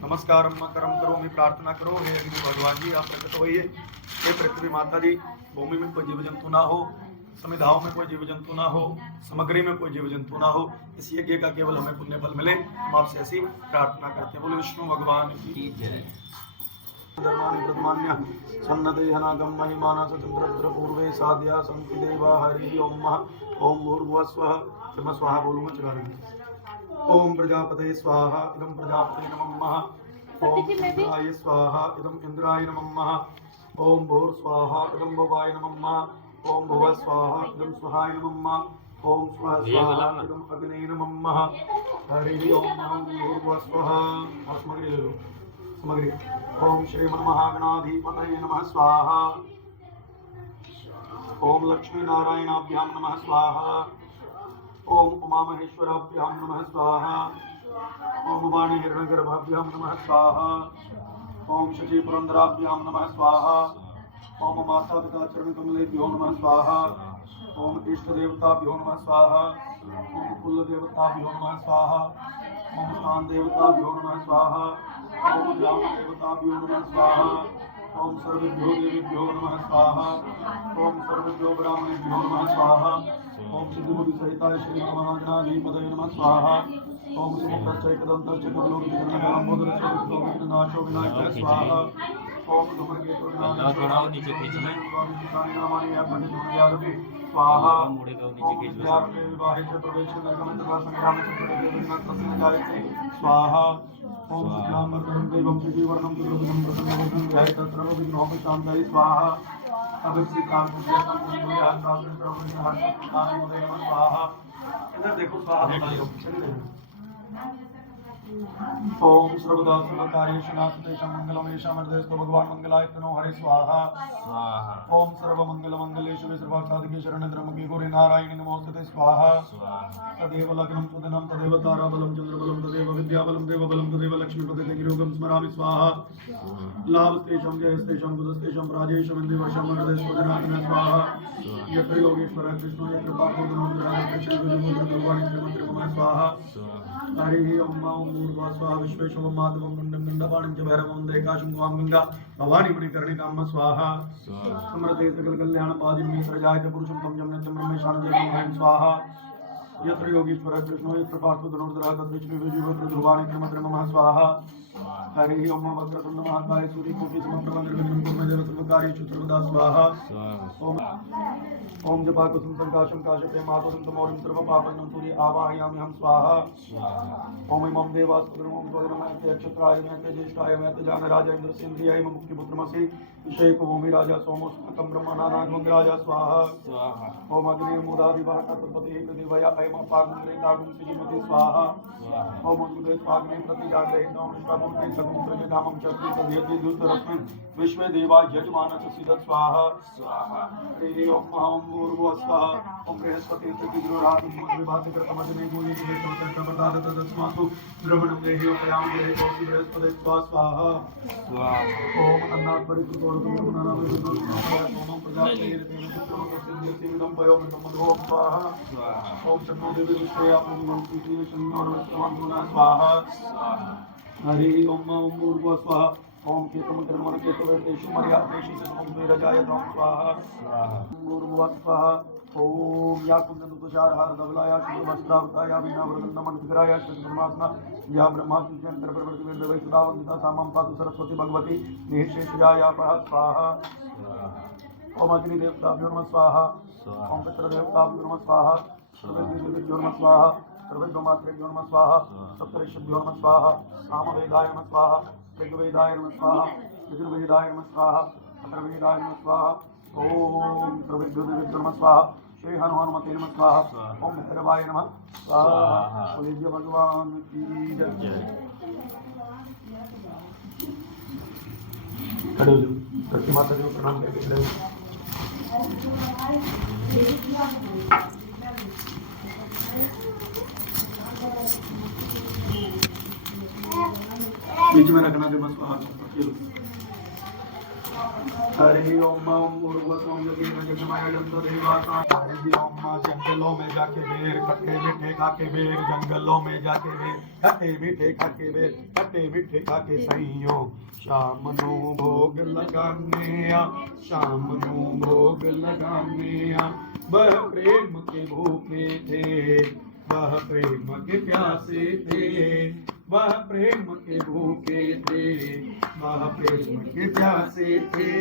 नमस्कारं करम करोमि प्रार्थना करो हे अग्नि भगवान जी आप प्रकट होइए हे पृथ्वी माता जी भूमि में कोई जीव जंतु ना हो समिधाओं में कोई जीव जंतु ना हो सामग्री में कोई जीव जंतु ना हो इस यज्ञ का केवल हमें पुण्य फल मिले हम आपसे ऐसी प्रार्थना करते हैं बोले विष्णु भगवान की जय धर्माणि प्रथमान्य सन्नदेहनागम महिमाना सचंद्र पूर्वे साध्या संति देवा हरि ओम ओम भूर्भुवः स्वः मैं स्वाहा बोलूंगा चला रही ओम प्रजापते स्वाहा इदं प्रजापते नमः ओम इंद्राय स्वाहा इदं इंद्राय नमः ओम भूर् स्वाहा इदं भुवाय नमः ओम भुवः स्वाहा इदं स्वाहाय नमः ओम स्वः स्वाहा इदं अग्ने नमः हरि ओम भूर्भुवः स्वः अस्मग्रे ले लो समग्री ओम श्रीमन्महागणाधिपतये नमः स्वाहा ओम लक्ष्मी नारायणाभ्यां नमः स्वाहा ओम उमामहेश्वराभ्यां नमः स्वाहा ओम वाणी हिरण्यगर्भाभ्यां नमः स्वाहा ओम शची पुरंदराभ्यां नमः स्वाहा ओम माता पिता चरण कमलेभ्यो नमः स्वाहा ओम इष्ट देवताभ्यो नमः स्वाहा ओम कुल देवताभ्यो नमः स्वाहा ओम स्थान देवताभ्यो नमः स्वाहा ओम ग्राम देवताभ्यो नमः स्वाहा ओम सर्वेभ्यो देवेभ्यो नमः स्वाहा ओम सर्वेभ्यो ब्राह्मणेभ्यो नमः स्वाहा ओम सिद्धबुद्धि सहिताय श्री महागणाधिपतये नमः स्वाहा ओम सुमुखश्चैकदन्तश्चैकलोकविघ्ननाशो विनायकाय स्वाहा ओम धूमकेतु अल्लाह थोड़ा और नीचे खींच लें। स्वाहा मुड़े का नीचे ओम खींच लो। विद्यार्थे विवाहित प्रवेश निर्गम तथा संग्राम तस्मै जायते स्वाहा ओम शुक्लां वरदं देवं शशिवर्णं चतुर्भुजं प्रसन्नवदनं ध्यायेत् सर्वविघ्नोपशान्तये स्वाहा अभिषेकां स्वाहा। इधर देखो स्वाहा बताइए। ओम सर्वदा सर्वकार्येषु नास्तेषां मंगलम् येषां हृदयस्थो भगवान् मंगलाय तनो हरे स्वाहा। स्वाहा ओम सर्वमंगलमंगलेषु सर्वार्थसाधिके शरण्ये त्र्यम्बके गौरी नारायणि नमोस्तुते स्वाहा। स्वाहा तदेव लग्नं सुदिनं तदेव ताराबलं चन्द्रबलं तदेव विद्याबलं देवबलं तदेव लक्ष्मीपते गिरियोगं स्मरामि स्वाहा। लाभस्तेषां जयस्तेषां बुधस्तेषां राजेषां इन्द्रियवर्षां हृदयस्थो जनार्दन स्वाहा। यत्र योगेश्वर कृष्णो यत्र पार्थो कृष्ण भगवान् श्रीमन्त्रिमय स्वाहा। हरिः ओम ओम भूर्भुवः स्वः विश्वेश्वरं माधवं मुण्डं गण्डपाणिं च भैरवं देकाशं वां गंगा भवानी मणिकर्णिकां स्वाहा। समृते सकल कल्याण पादिनी प्रजायते पुरुषं तं जं नित्यं ब्रह्मेशानं जयं स्वाहा। यत्र योगेश्वर कृष्णो यत्र पार्थो धनुर्धरः तत्र श्रीविजयवत्र ध्रुवाणि त्रिमत्रिमः स्वाहा। हरिः ओम वक्रतुण्ड महाकाय सूर्यकोटि समप्रभ निर्विघ्नं कुरु मे देव सर्वकार्येषु सर्वदा स्वाहा। ओम जपाकुसुम संकाशं काशपे मातुदन्तमौलिं सर्वपापनं सूर्य आवाहयामि हम स्वाहा। ओम इमं देवास्तुतिं ओम द्वैनमयते अक्षत्राय मयते ज्येष्ठाय मयते जानराज इन्द्रसेन्द्रियाय मम मुक्तिपुत्रमसि विषयको भूमि राजा सोमोस्मकं ब्रह्मणानागं राजा स्वाहा। ओम अग्निर्मुदादिवाहकपतिः प्रतिवया अयम पागुंग्रे तागुं श्रीमती स्वाहा। ओम उद्गते स्वाग्ने प्रतिजाग्रहितं विश्वभूते सगुं प्रजगामं चक्रि तदेति दुतरस्मिन् विश्वे देवा यजमानस्य सिद्धत् स्वाहा। हरिः ओम ओम भूर्भुवः स्वः ओम बृहस्पति चतुर्रात्रि मद्विभातिकृतमजने गुणि समतंत्रपदाद तस्मात् ब्रह्मणं देहि उपयाम देहि कोटि बृहस्पति स्वाहा। ओम अन्नात् परिकृतोरतुर्गुणानां विष्णुनाम प्रजापतिर्तेन चित्रमकसिद्धिर्तिमिदं पयोमिदं मधुः स्वाहा। ओम शन्नो देवी विश्वया ओम तीर्थेन शन्योर्वस्त्रमन्त्रुना स्वाहा। हरिः ओम ओम भूर्भुवः स्वः ओम केतुं कर्मण केतुवेतेषु मर्यादेषु समं वीरजाय त्वं स्वाहा। भूर्भुवः स्वः ओम या कुन्दनुतुषारहार धवलाया शुभवस्त्रावताया वीणावृन्दमण्डितकराया श्रीधर्मासना या ब्रह्मात्मजयन्त्र प्रवृत्तिवेदवै सदा वन्दिता सा मम पातु सरस्वती भगवती निःशेषजाया स्वाहा। ओम अग्निदेवताभ्यो नमः स्वाहा। ओम पितृदेवताभ्यो नमः स्वाहा। सर्वेभ्यो नमः स्वाहा। सर्वेभ्यो नमः स्वाहा। सप्तऋषिभ्यो नमः स्वाहा। सामवेदाय नमः स्वाहा। ऋग्वेदाय नमः स्वाहा। यजुर्वेदाय नमः स्वाहा। अथर्ववेदाय नमः स्वाहा। ओम सर्वेभ्यो नमः स्वाहा। श्री हनुमते नमः स्वाहा। ओम भैरवाय नमः स्वाहा। बोलिए भगवान की जय। खड़े हो जाओ, धरती माता जी को प्रणाम करके खड़े हो जाओ। बीच में रखना जो बस बाहर। हरि ओम ओम भूर्भुवः ओम योगेन जगमाया जंतो देवासा। हरि ओम मां जंगलों में जाके बेर खट्टे मीठे खाके बेर जंगलों में जाके बेर खट्टे मीठे खाके बेर खट्टे मीठे खाके सैयों शाम नू भोग लगाने आ शाम नू भोग लगाने आ। वह प्रेम के भूखे थे वह प्रेम के प्यासे थे वह प्रेम के भूखे थे वह प्रेम के प्यासे थे।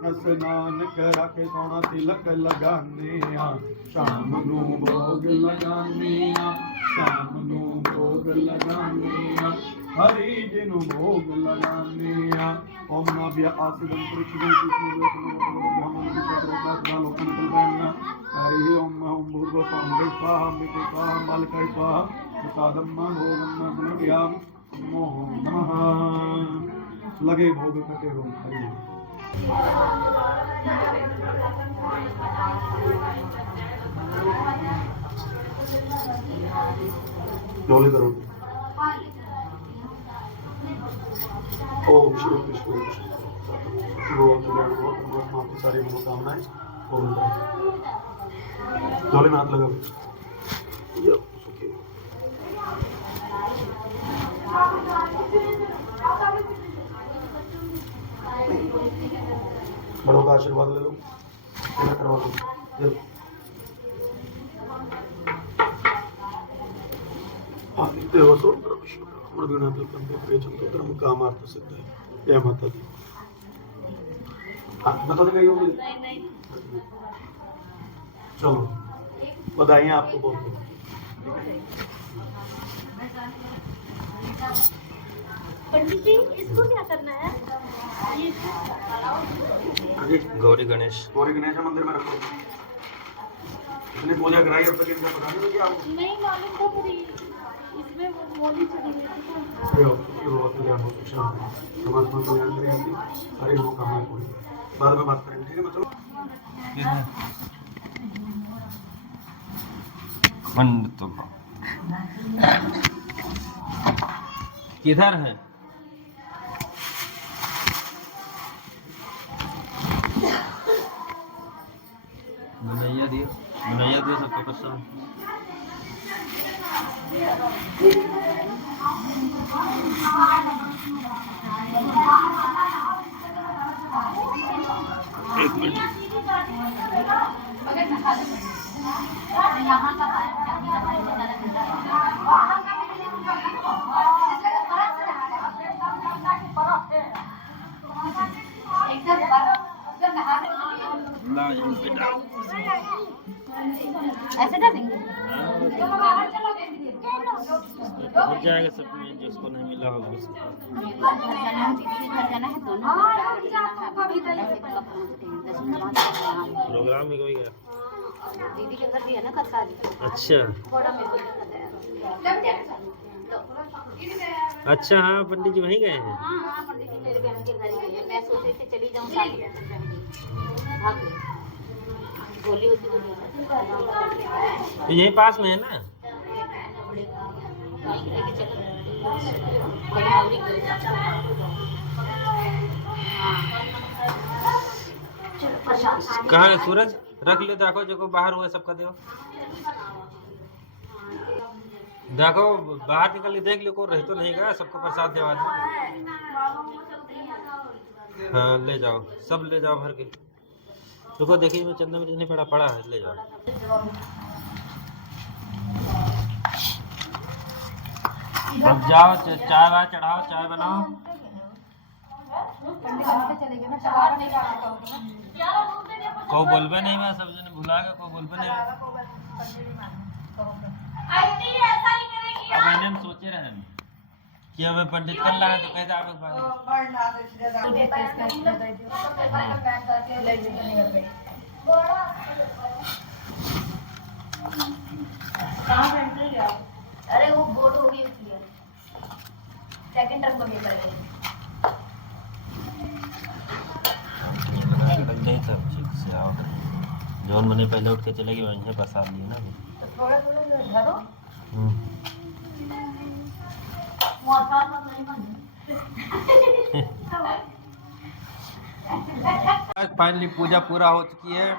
स्नान करा के सोना तिलक लगाने आ शाम नू भोग लगाने आ शाम नू भोग लगाने आ हरि जिनु भोग लगाने आ। ओम नाभ्य आसिदं पृथ्वी हरि ओम ओम भूर्भुवः ओम स्वाहा अम्बिके स्वाहा बालिकाय स्वाहा प्रसादं भोगं पुनर्याम नमो नमः। लगे भोग करते हो हरि। डोले करो। ओम शिव कृष्ण आपकी सारी मनोकामनाएं पूर्ण करें। डोले में हाथ लगाओ। बड़ों का आशीर्वाद ले लो। करवा दो। देवसो विष्णु काम सिद्ध है। जय माता दी। बता दे गई होगी। नहीं नहीं चलो बधाइयाँ आपको बहुत। पंडित जी इसको क्या करना है? ये गौरी गणेश गौरी गणेश मंदिर में रखो। इसने पूजा कराई अब तक इनका पता नहीं लगा आपको। नहीं मालूम था पर इसमें वो मोली चढ़ी हुई थी। अरे अब तो ये बहुत कल्याण हो शिक्षा परमात्मा कल्याण करें आपकी सारी मनोकामनाएं पूरी। बाद में बात करेंगे ठीक है मतलब। पंडित किधर है? बनैया दियो सबको प्रसाद। एक मिनट ऐसे डालेंगे हो जाएगा सब में, जिसको नहीं मिला होगा उसको। प्रोग्राम में कोई गया? दीदी के घर भी है ना कथा। अच्छा थोड़ा मेरे को दिक्कत है। अच्छा, हाँ पंडित जी वहीं गए हैं। हाँ पंडित जी मेरे बहन के घर ही गए हैं। मैं सोच रही थी चली जाऊँ साथ में। भाग गई। गोली होती तो तो यहीं पास में है ना? कहाँ है सूरज? रख ले, देखो जो को बाहर हुए सबका दो। देखो बाहर निकल के देख लो, को रही तो नहीं गया, सबको प्रसाद देवा दो। हाँ ले जाओ, सब ले जाओ भर के। देखो देखिए मैं चंदा में नहीं पड़ा है, ले जाओ। अब जाओ चाय वाय चढ़ाओ, चाय बनाओ। को बोलबे नहीं, मैं सब जने भुला गए, को बोलबे नहीं। अब मैंने हम सोचे रहे कि हमें पंडित कर रहा है तो कैसे आप अरे वो बोर्ड हो गई इसलिए सेकंड टर्म में करेंगे। सब ठीक से आओ। जौन मने पहले उठ के चले गए वहीं प्रसाद लिए ना। तो थोड़ा थोड़ा धरो। फाइनली पूजा पूरा हो चुकी है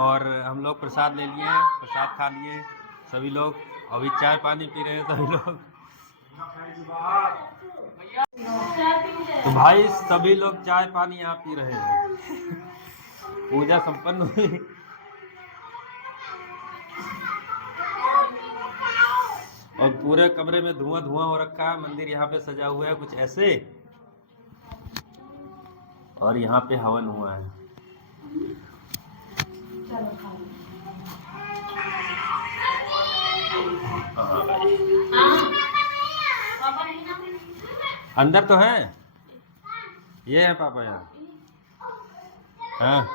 और हम लोग प्रसाद ले लिए हैं, प्रसाद खा लिए सभी लोग। अभी चाय पानी पी रहे हैं सभी लोग। तो भाई सभी लोग चाय पानी यहाँ पी रहे हैं। पूजा संपन्न हुई। और पूरे कमरे में धुआं धुआं हो रखा है। मंदिर यहाँ पे सजा हुआ है कुछ ऐसे, और यहाँ पे हवन हुआ है। अंदर तो है, ये है पापा यहाँ। हाँ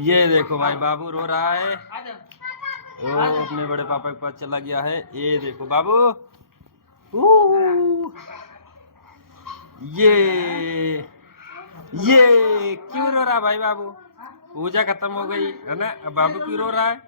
ये देखो भाई बाबू रो रहा है, वो अपने बड़े पापा के पास चला गया है। ये देखो बाबू, ये क्यों रो रहा भाई बाबू? पूजा खत्म हो गई है ना, अब बाबू क्यों रो रहा है?